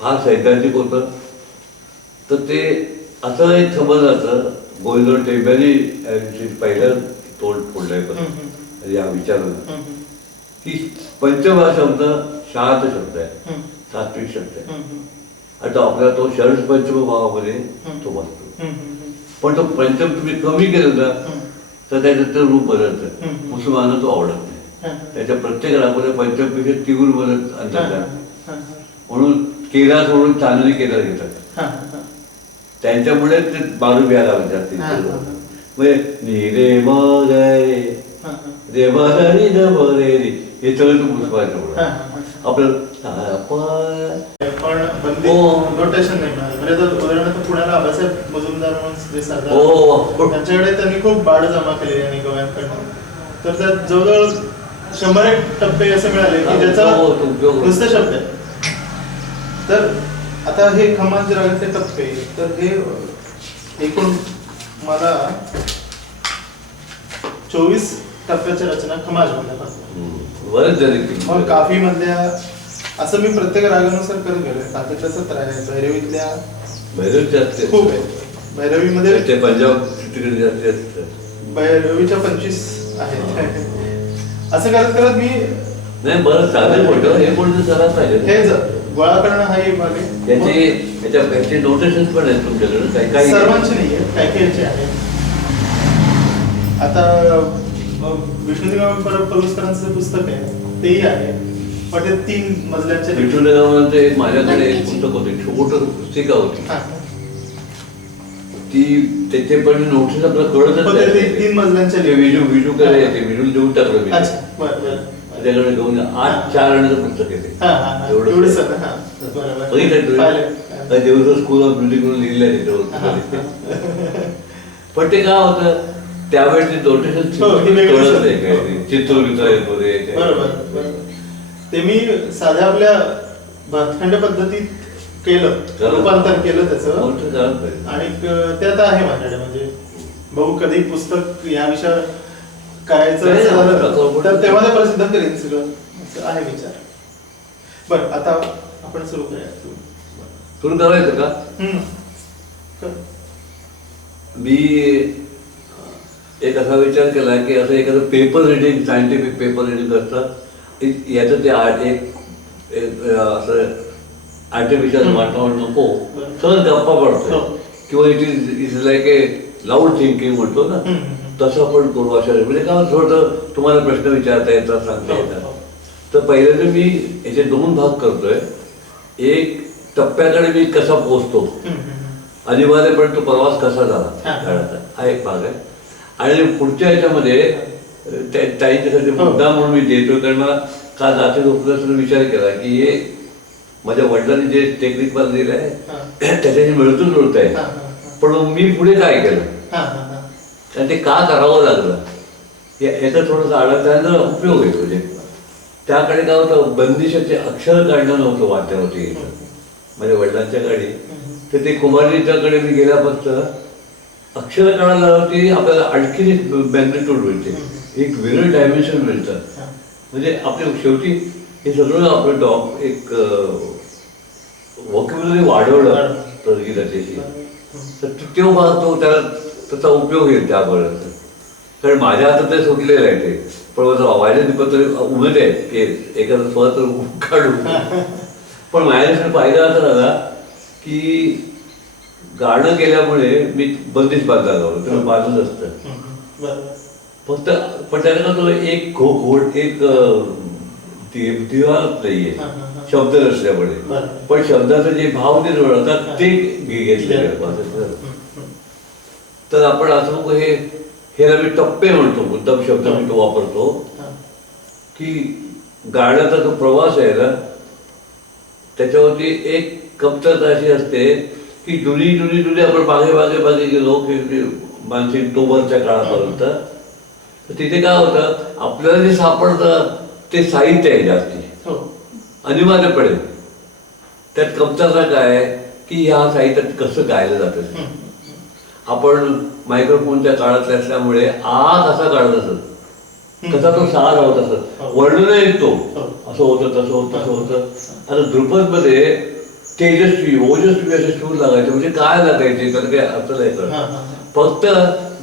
फार सैद्धांतिक होतं तर ते असं एक समजलं गोविंद टेंब्यानी पहिलं तोड फोडलंय या विचारानं की पंचम हा शब्द शांत शब्द आहे सात्विक शब्द आहे आता आपल्याला तो षड पंचम भावामध्ये तो बसतो पण तो पंचम तुम्ही कमी केलं ना तर त्याच्यात रूप बदलतं मुसलमानांना तो आवडत नाही त्याच्या प्रत्येक रागामध्ये पंचमपेक्षा तीव्र बदल आणतात म्हणून केला सोडून चांदणी केला घेतात त्यांच्यामुळे ते बाजू घ्यायला लागतात म्हणजे निरे मरे रे बरे रे हे सगळं तू मुसलमानाच्या आपलं पण नोटेशन नाही मिळालं म्हणजे उदाहरणार्थ पुण्याला आबासाहेब मजुमदार म्हणून सरदार त्यांच्याकडे त्यांनी खूप बाड जमा केले आणि गोव्यांकडनं तर त्यात जवळजवळ 100 टप्पे असे मिळाले की ज्याचा नुसते शब्द आहे तर आता हे खमाज रागाचे टप्पे तर हे एकूण मला 24 टप्प्याच्या रचना खमाज मधल्या काफी मधल्या असं मी प्रत्येक रागानुसार करत गेलोय सातच्या 17 आहे भैरवीतल्या खूप आहे भैरवीमध्ये पंजाब भैरवीच्या 25 आहेत असं करत करत मी नाही बरं चालेल मोठं हे कोणतं सराव पाहिजे हे गोळा करणं हा एक भाग आहे त्याचे नोटेशन पण आहेत तुमच्याकडे काही काही सर्वांचे नाही आहेत काही काहीचे आहेत आता विष्णुदेव पलुसकरांचं पुस्तक आहे तेही आहे पण ते 3 मजल्यांचे विष्णुदेवांचं एक माझ्याकडे एक पुस्तक होते छोटं पुस्तिका होती ती त्याचे पण नोटीस आपल्याला कळतच 3 मजल्यांचे विजू करायचे विजू देऊन टाकलं मी त्याच्याकडे घेऊन 8 4 आणचं पुस्तक आहे एवढं देवचं स्कूल ऑफ म्युझिक म्हणून लिहिलं आहे त्याच्यावर पण ते काय होतं त्यावेळेस ते नोटेशन कळत नाही काय चित्र ते मी साध्या आपल्या भातखंड पद्धतीत केलं रूपांतर केलं त्याचं आणि ते आता आहे माझ्याकडे म्हणजे बघू कधी पुस्तक या विषयावर करायचं तर तेव्हा ते प्रसिद्ध करेन सगळं असं आहे विचार बरं आता आपण सुरू करूया सुरू करायचं का मी एक असा विचार केला की असं एखादं paper reading scientific paper reading असतं याचं ते एक असं आर्टिफिशियल वातावरण नको सहज गप्पा पडतो किंवा it is like A loud thinking म्हणतो ना तसं आपण करू अशा म्हणजे का थोडं तुम्हाला प्रश्न विचारता येतात सांगता येतात तर पहिल्यांदा मी याचे 2 भाग करतोय एक टप्प्याकडे मी कसा पोचतो अनिवार्यपणे तो प्रवास कसा झाला हा. गाण्याचा हा एक भाग आहे. आणि पुढच्या ह्याच्यामध्ये ताईंच्यासाठी मुद्दा म्हणून मी देतो, कारण मला का जाते झोपल्यासून विचार केला की हे माझ्या वडिलांनी जे टेक्निक मला दिलं आहे त्याच्याशी मिळतून जुळत आहे, पण मग मी पुढे काय केलं आणि ते का करावं लागलं याचा थोडासा आढळता उपयोग आहे. म्हणजे त्याकडे काय होतं, बंदिशाचे अक्षर काढणं नव्हतं वाद्यावरती माझ्या वडिलांच्या गाडी, तर ते कुमारीच्याकडे मी गेल्यापासून अक्षर काढायला होती आपल्याला आणखीन एक मॅग्नेट्यूड मिळते, एक वेगळं डायमेन्शन मिळतं. म्हणजे आपल्या शेवटी हे सगळं आपलं एक व्होकॅब्युलरी वाढवलं तर त्याची, तर तो भाग तो त्याला त्याचा उपयोग येईल त्याबरोबर. कारण माझ्या हातात ते सुटलेलं आहे ते, पण माझ्या पत्र उमेद आहे की एखादा स्वर तर काढू. पण माझ्याकडे फायदा असा झाला की गाणं केल्यामुळे मी बंदिश बांधला लावलं, तर बांधत असतं फक्त. पण त्याला तुला एक घोड एक दिवाळत नाहीये शब्द नसल्यामुळे, पण शब्दाचा जे भाव ते जुळतात ते घेतलेले. तर आपण असं ह्याला मी टप्पे म्हणतो, मुद्दाम शब्द मी तो वापरतो की गाण्याचा जो प्रवास आहे ना त्याच्यावरती एक कमतरता अशी असते की जुनी आपण मागे गेलो की मानसिक टोबरच्या काळापर्यंत, तर तिथे काय होतं आपल्याला जे सापडतं ते साहित्य आहे जास्ती अनिवार्यपणे. त्यात कमतरता काय आहे की ह्या साहित्यात कसं गायलं जातं. आपण मायक्रोफोनच्या काळातले असल्यामुळे कसा काढत असत, कसा तो सार होत असत, वर्णन येतो असं होतं तसं होतं तसं होतं. आता ध्रुपदमध्ये तेजस्वी ओजस्वी असे सूर लागायचे, म्हणजे काय लागायचे त्याला काही अर्थ नाही कळत. फक्त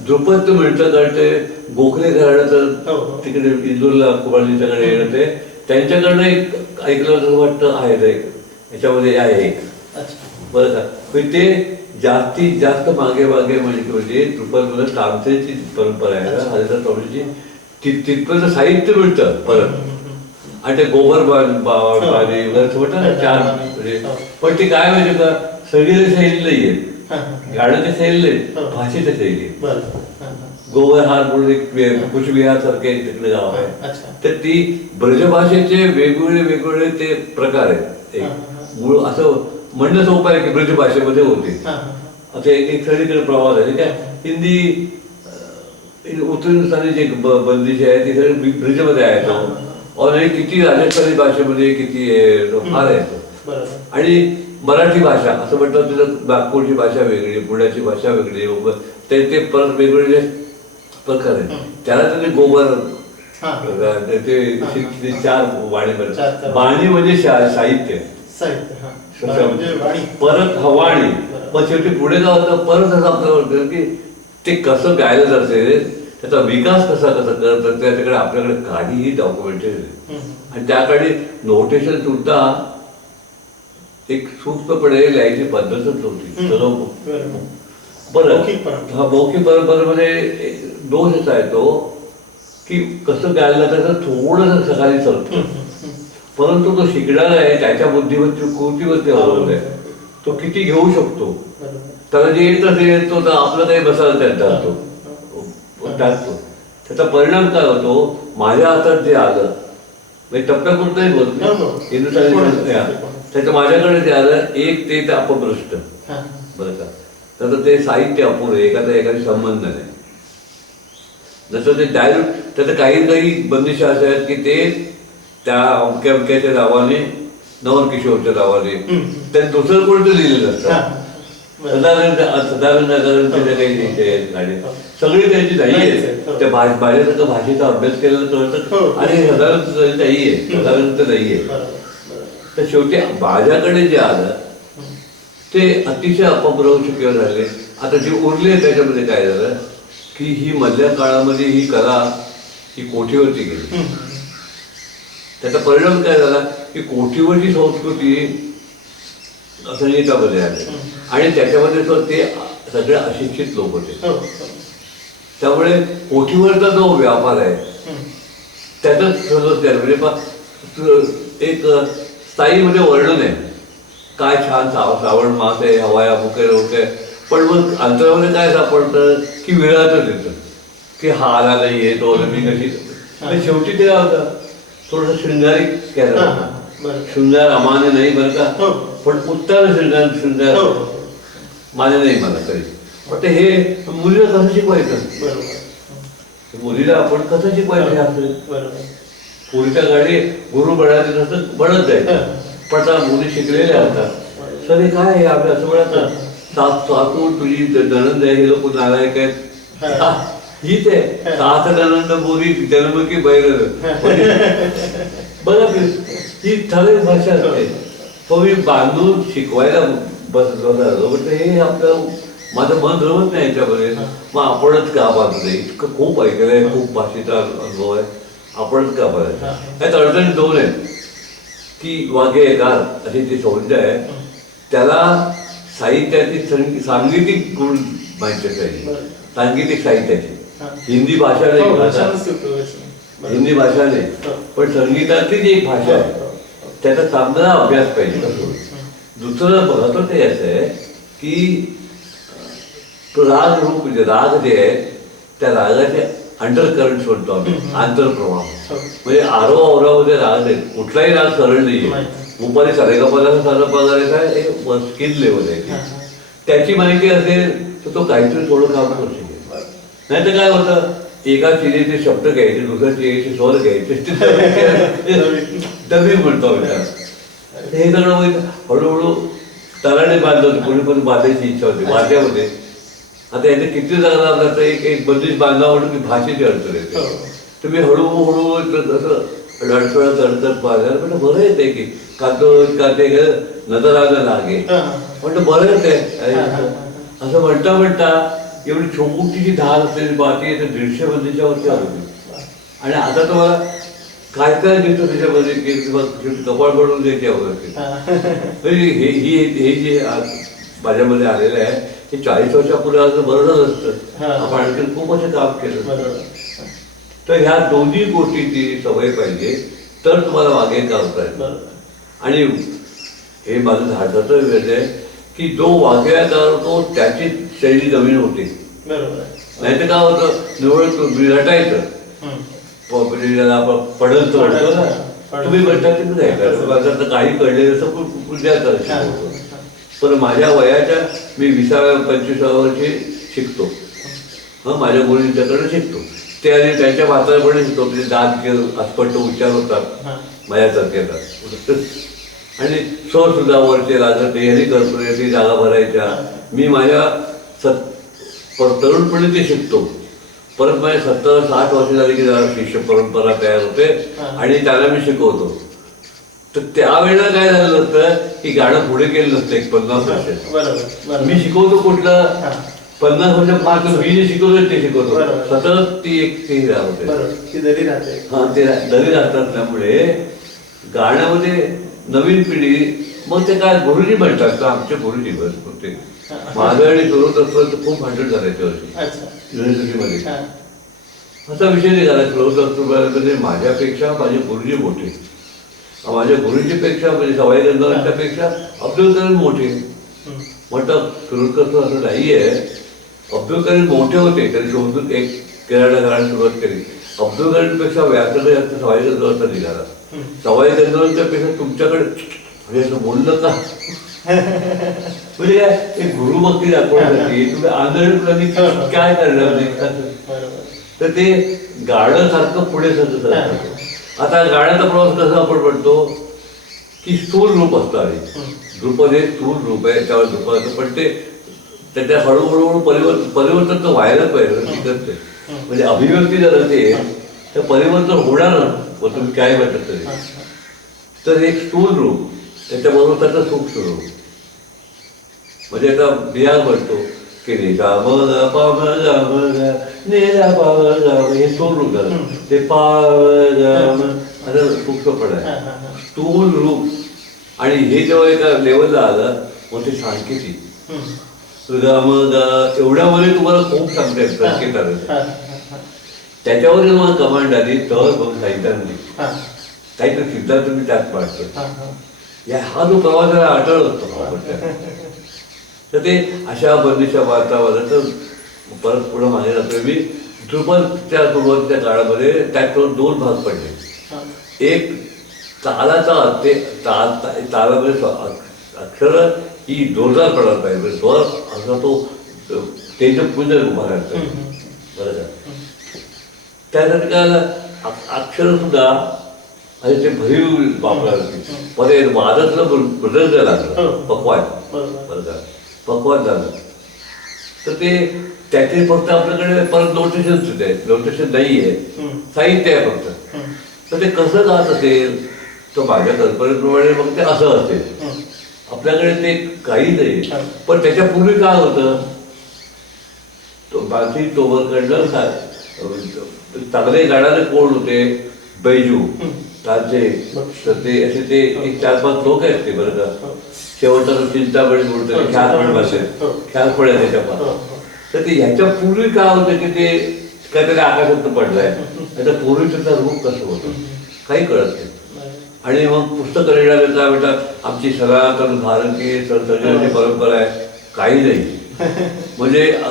ध्रुपद मिळतं कारण ते गोखले घराण्याचं तिकडे इंदूरला कुमारजीच्याकडे येणं ते त्यांच्याकडनं एक ऐकलं वाटतं आहे याच्यामध्ये आहे एक बरं का. पण ते जास्तीत जास्त मागे म्हणजे ध्रुपदमध्ये तामसेची परंपरा आहे ना हरिदास स्वामीची, तिथपर्यंत साहित्य मिळतं परत. आणि ते गोबर बाजी वगैरे म्हणतात ना चार, म्हणजे पण ते काय माहिती का सगळी शैली नाहीये, गाण्याची शैली नाही, भाषेची शैली. गोवर हार म्हणून एक कुचबिहार सारखे तिकडे गाव आहे, तर ती ब्रजभाषेचे वेगवेगळे ते प्रकार आहेत. मूळ असं म्हणणं सोपं आहे की ब्रजभाषेमध्ये होते असं एक सगळीकडे प्रवास आहे. काय हिंदी उत्तर हिंदुस्थानी जे बंदिश आहे ती सगळी ब्रिजमध्ये आहे, ऑलरेडी किती राजस्थानी भाषेमध्ये किती फार आहे. आणि मराठी भाषा असं म्हणतात तिथं नागपूरची भाषा वेगळी, पुण्याची भाषा वेगळी, ते परत वेगवेगळे प्रकार आहेत. त्याला त्याने गोबर ते चार वाणी करतात. बाणी म्हणजे साहित्य परत हवाणी. मग शेवटी पुढे काय होतं परत असं आपल्याला की ते कसं गायलं जाते, त्याचा विकास कसा करतात त्याच्याकडे आपल्याकडे काहीही डॉक्युमेंटेशन आणि त्याकडे नोटेशन सुद्धा एक सूक्ष्मपणे लिहायची पद्धतच होती. बरं हा मौखिक परंपरेमध्ये दोष असा आहे तो की कसं गायला त्याचं थोडंसं सकाळी चालतं, परंतु तो शिकणारा आहे त्याच्या बुद्धिमत्ते कृतीवरती अवलंबून आहे, तो किती घेऊ शकतो. त्याला जे येत असेल तो तर आपलं काही बसायला त्यात जातो. त्याचा परिणाम काय होतो, माझ्या हातात जे आलं म्हणजे टप्प्यापुरतंही बोलतो हिंदुस्थानी त्याचं माझ्याकडे जे आलं एक ते अपभ्रष्ट बरं का, तर ते साहित्य अपुरे एखादी संबंध नाही. जसं ते डायरेक्ट त्याचं काही बंदिशा असे आहेत की ते त्या अमक्या अमक्याच्या नावाने नवलकिशोरच्या नावाने त्यात दुसरं कोणतं लिहिलेलं असतं. सदानंद काही गाडी सगळी त्यांची नाही आहे. त्या माझ्यासारखं भाषेचा अभ्यास केलेला कळतं आणि सदानंद नाही आहे, सदानंद नाही आहे. तर शेवटी माझ्याकडे जे आलं ते अतिशय अपभ्रंश झाले. आता जे उरले त्याच्यामध्ये काय झालं की ही मधल्या काळामध्ये ही कला ही कोठीवरती गेली. त्याचा परिणाम काय झाला की कोठीवरची संस्कृती संगीतामध्ये आली आणि त्याच्यामध्ये ते सगळे अशिक्षित लोक होते. त्यामुळे कोठीवरचा जो व्यापार आहे त्यातच म्हणजे एक स्थायीमध्ये वर्णन आहे, काय छान श्रावण मास आहे, हवाया मुके रोके पण मग अंतरामध्ये काय सापडतं की विरातच येतं की हा आला नाहीये तो आला, मी कशी आणि शेवटी ते काय होतं थोडंसं शृंगारिक केलं हां, हां. बरं. शृंगार अमान्य नाही बरं का, हो. पण उत्तर शृंगार हो. मान्य नाही मला कधी. पण ते हे मुलीला कसं शिकवायचं, बरोबर. मुलीला आपण कसं शिकवायचं हे आपलं बरोबर. पूर्वीच्या गाडी गुरु बळाचे तसं बनत जायचं. पण आता मुली शिकलेल्या असतात सर हे काय आहे आपल्या असं म्हणत सासू तुझी नणंद आहे हे लोक नालायक आहेत. हा, हीच आहे सास नणंद बोरी जन्म की बैल बघा ही ठराविक भाषा असते. पण मी बांधून शिकवायला बसलो म्हणजे हे आपलं माझं मन रमत नाही याच्यामध्ये. मग आपणच का बांधू नये, इतकं खूप ऐकलंय, खूप भाषेचा अनुभव आहे, आपणच का बघायचं. यात अडचणी दोन आहेत की वाग्यकार अशी ती संज्ञा आहे त्याला साहित्याची सांगीतिक गुण माहिती पाहिजे, सांगीतिक साहित्याची. हिंदी भाषा नाही हिंदी भाषा नाही पण संगीतातली जी एक भाषा आहे त्याचा चांगला अभ्यास पाहिजे. दुसरं महत्त्वाचं हे असं आहे की तो राग रूप म्हणजे राग जे आहे त्या रागाचे अंडर करंट म्हणतो आम्ही, आंतरप्रवाह. म्हणजे आवरामध्ये राग नाही, कुठलाही राग सरळ नाहीये. मुपारी सारेगपाला सारं पगारायचा एक स्किल लेवल आहे. त्याची माहिती असेल तर तो काहीतरी थोडं काम करू शकेल. नाही तर काय होतं एका चिरीचे शब्द घ्यायचे दुसऱ्या चिरीचे स्वर घ्यायचे डबी म्हणतो हे सगळं हळूहळू तराने बांधत कोणी पण बांधायची इच्छा होती वाद्यामध्ये. आता याचे किती जागा लागला तर एक बंदिश बांधावं म्हणून की भाषेची अडचण येते. तुम्ही हळूहळू असं अडचणत अडचण पाहिजे म्हणजे बरं येते की काते नजर आलं लागे म्हटलं बरं येते असं म्हणता एवढी छोटीशी धार असलेली बाकी 150 बंदीच्या वरती आली. आणि आता तुम्हाला काय काय देतो त्याच्यामध्ये की कपाळ पडून द्यायची आवडते. हे जे माझ्यामध्ये आलेलं आहे हे 40 वर्षापुढे असं बरंच असतं. आपण आणखी खूप असं काम केलं. तर ह्या दोन्ही गोष्टीची सवय पाहिजे तर तुम्हाला मागे करता येईल. आणि हे माझं धाडसाचं वेळ आहे की जो वाघ्या करतो त्याची शैली नवीन होते. नाही तर काय होतं निवड विरटायचं आपण पडत म्हणतो ना तुम्ही म्हणता की नाही का काही कळलेलं असं पुढच्या करतो. पण माझ्या वयाच्या मी 20व्या-25व्या वर्षी शिकतो. माझ्या मुलींच्याकडे शिकतो ते आणि त्यांच्या भाषापणे शिकतो. म्हणजे दात अस्पष्ट उच्चार होतात माझ्यासारख्याचा. आणि सुद्धा वरचे लागत ह्यानी करतो ती जागा भरायच्या. मी माझ्या तरुणपणे ते शिकतो. परत माझ्या 70-60 वर्ष झाली की जरा शिष्य परंपरा तयार होते आणि त्याला मी शिकवतो. तर त्यावेळेला काय झालं नसतं की गाणं पुढे केलं नसतं. एक 50 वर्ष मी शिकवतो कुठलं 50 वर्ष मात्र मी जे शिकवतो ते शिकवतो. सतत ती एक ते राहते. हा ते दरी राहतात. त्यामुळे गाण्यामध्ये नवीन पिढी मग ते काय गुरुजी म्हणतात का आमचे गुरुजी बस होते. माझं आणि सुरत खूप भांडण झालं त्यावर्षी युनिव्हर्सिटीमध्ये. असा विषय नाही झाला सुरत माझ्यापेक्षा माझे गुरुजी मोठे. माझ्या गुरुजीपेक्षा म्हणजे सवाई गंगावरच्या पेक्षा अब्दुल करीम मोठे. म्हटलं सुरत असं नाही आहे. अब्दुल करीम मोठे होते त्यांनी शोधून एक केरळला घराला सुरुवात केली. अब्दुल करीमपेक्षा व्याकरण जास्त सवाई गंगावरचा निघाला. सवाई गंगावरच्या पेक्षा तुमच्याकडे म्हणजे असं बोललं का म्हणजे काय एक गुरुभक्ती दाखवण्यासाठी तुम्ही आंधळी काय करणार नाही. तर ते गाणं सारखं पुढे सतत. आता गाण्याचा प्रवास कसा आपण म्हणतो की स्थूल रूप असतं आणि द्रुपद हे स्थूल रूप आहे त्यावर द्रुपदाचं. पण ते त्याच्या हळूहळू परिवर्तन तर व्हायला पाहिजे. म्हणजे अभिव्यक्ती जर असेल तर परिवर्तन होणार व तुम्ही काय म्हणतात तरी. तर एक स्थूल रूप त्याच्याबरोबर त्याचं सूक्ष्म रूप म्हणजे आता बियाग म्हणतो की निजा मग पाम नेजा पाव हे स्थूल रूप झालं. ते पाव असं सूक्ष्मपण आहे स्थूल रूप. आणि हे जेव्हा एका लेवलला आलं मग ते सांकेतिक मग एवढ्यामध्ये तुम्हाला खूप सांगता येत संकेत आलं. त्याच्यावर जेव्हा कमांड आली तर मग साहित्याने काहीतरी सिद्धांत तुम्ही त्यात पाडतो. हा जो प्रवासाला अटळ असतो तर ते अशा बंदिशा वातावरणात परत पुढं मागे जातोय मी. ध्रुपदच्या सुरुवातीच्या काळामध्ये त्यात 2 भाग पडले. एक तालाचा ते तालामध्ये अक्षर ही जोरदार पडायला पाहिजे, स्वर असा तो तेजपुंज उभा राहतो बरं का. त्यासाठी काय अक्षर सुद्धा आणि ते भरीव वापरायला मध्ये वादतलं बदल लागलं पक्वाद बरं का, पक्वाद झालं. तर ते त्याचे फक्त आपल्याकडे परत नोटेशन्स आहेत, नोटेशन नाही आहे, साहित्य आहे फक्त. तर ते कसं गात असेल तर माझ्या कल्पनेप्रमाणे मग ते असं असेल. आपल्याकडे ते काही नाही. पण त्याच्यापूर्वी काय होतं, तो बाकी तोवरकडनं चांगले गाणारे कोण होते, बैजू ताजे. तर ते असे ते 4-5 लोक आहेत ते बरं का. शेवटचं चिंतामणी बोलतो, ख्यालपण भाषेत ख्यालपण आहे त्याच्या. तर ते ह्याच्या पूर्वी काय होतं की ते काहीतरी आकाशात पडलंय. त्याच्या पूर्वी त्याचं रूप कसं होतं काही कळत नाही. आणि मग पुस्तकं लिहिणारे काय म्हणतात, आमची सनातन भारतीय सर्जनाची परंपरा आहे, काही नाही. म्हणजे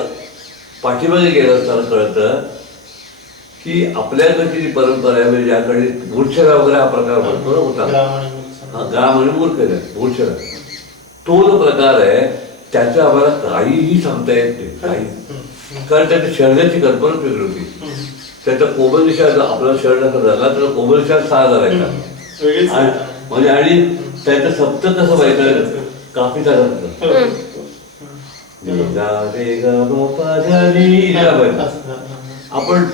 पाठीमागे गेलं तर कळतं की आपल्याकडची जी परंपरा आहे, म्हणजे ज्याकडे मूर्छरा वगैरे हा प्रकार म्हणतो होता, ग्राम आणि मूर्छरा तो जो प्रकार आहे त्याचं आम्हाला काहीही सांगता येत नाही, काही. कारण त्याच्या शरीराची कल्पना वेगळी होती. त्याचा कोमलदिशा आपला शरीर असं झाला तर कोमलदिशा 6 झाला म्हणजे. आणि त्याचं सप्त कसं व्हायचं, काफीचा आपण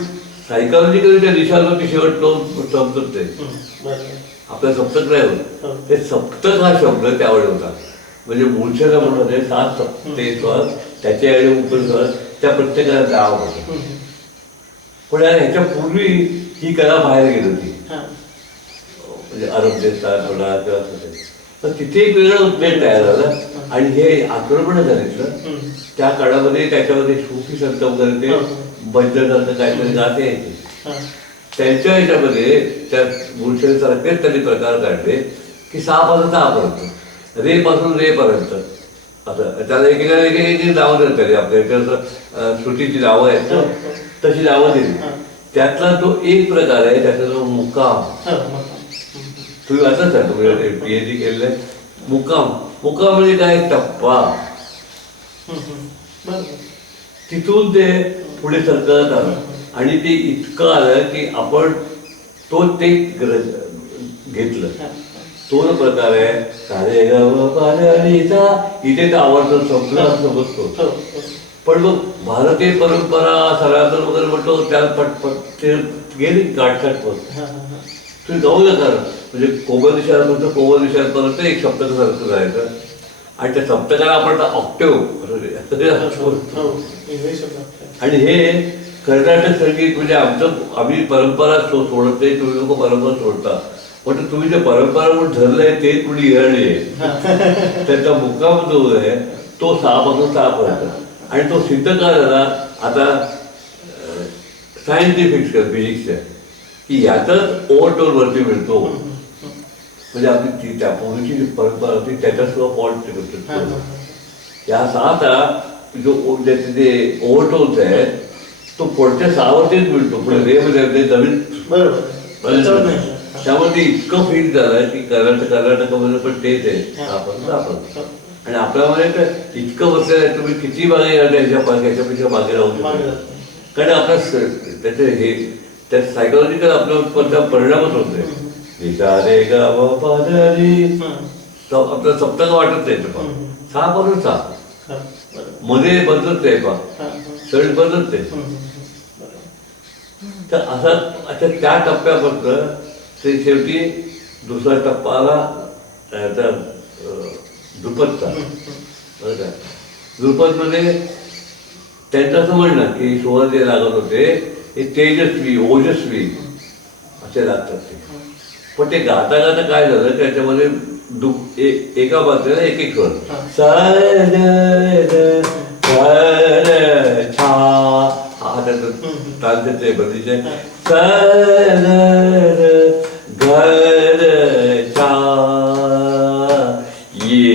सायकॉलॉजिकली त्या दिशाला शेवट समजत नाही. आपल्या सप्तक नाही होत. ते सप्तक हा शब्द त्यावेळी होता. म्हणजे मूळशेला म्हणून 7 सप्ते स्वर, त्याच्या वेळी उपर स्वर, त्या प्रत्येकाला नाव होतं. पण ह्याच्या पूर्वी ही कला बाहेर गेली होती, म्हणजे अरब देशात म्हणा किंवा तर तिथे एक वेगळं उद्योग तयार झाला. आणि हे आक्रमण झालं त्या काळामध्ये. त्याच्यामध्ये सूफी संत वगैरे ते बंजसारखं काहीतरी गाते यायचे. त्यांच्या ह्याच्यामध्ये त्या मूळशेसारखेच त्यांनी प्रकार काढले की 6 पासून 6 पर्यंत, रे पासून रे पर्यंत. आता त्याला एक नावं देतात तरी आपल्या ह्याच्यावर श्रुतीची नावं आहेत तशी नावं दिली. त्यातला जो एक प्रकार आहे त्याचा जो मुक्काम, तुम्ही वाचत आहे, तुम्ही PhD केलेलं आहे. मुक्काम म्हणजे काय, टप्पा. तिथून ते पुढे सरकत आलं. आणि ते इतकं आलं की आपण ते घेतलं. तो जो प्रकार आहे सारे गाव पाण्याचा, इथे तर आवडतो संपला समजतो. पण मग भारतीय परंपरा सनातन वगैरे म्हणतो त्या पटपट ते गेली गाठसाट होत. तुम्ही गाऊ नका. म्हणजे कोमलदिशा म्हणतो, कोमलदिशापर्यंत एक सप्तकासारखं जायचं. आणि त्या सप्तकाला आपण ऑक्टेव्ह. आणि हे कर्नाटक संगीत म्हणजे आम्ही परंपरा सोडत नाही, तुम्ही लोक परंपरा सोडता. पण तुम्ही जे परंपरा म्हणून ठरलंय ते थोडी इहळली आहे. त्याचा मुक्काम जो आहे तो 6 पासून 6 पर्यंत. आणि तो सिद्ध का झाला आता सायंटिफिक फिजिक्सच्या की ह्याचाच ओव्हरटोन वरती मिळतो. म्हणजे आपली त्या पूर्वीची जी परंपरा होती त्याच्यासुद्धा फॉल्ट करतो. या 6 जो त्याचे जे ओव्हरटोन्स आहे तो पुढच्या 6 वरतीच मिळतो. पुढे रे मध्ये नवीन त्यामुळे ते इतकं फील झालं की कर्नाटकामध्ये पण तेच आहे आपण. आणि आपल्यामध्ये काय इतकं बसलेलं आहे, तुम्ही किती मागे ह्याच्यापेक्षा मागे राहू शकता. कारण आपल्या त्याचे हे त्या सायकोलॉजिकल आपल्या परिणामच होत नाही. आपल्याला सप्तक वाटत नाही. 6 पासून 6 मध्ये बदलत नाही, पा शरीर बदलत नाही. तर अशा त्या टप्प्यापर्यंत ते शेवटी दुसरा टप्पा आला त्याचा ध्रुपदचा. बरं का, ध्रुपदमध्ये त्यांचं असं म्हणणं की स्वर जे लागत होते हे तेजस्वी ओजस्वी असे लागतात ते. पण ते गाता गाता काय झालं त्याच्यामध्ये एका बाजूला एक एक स्वर हा त्याचं तालचे बदलीचे घर ये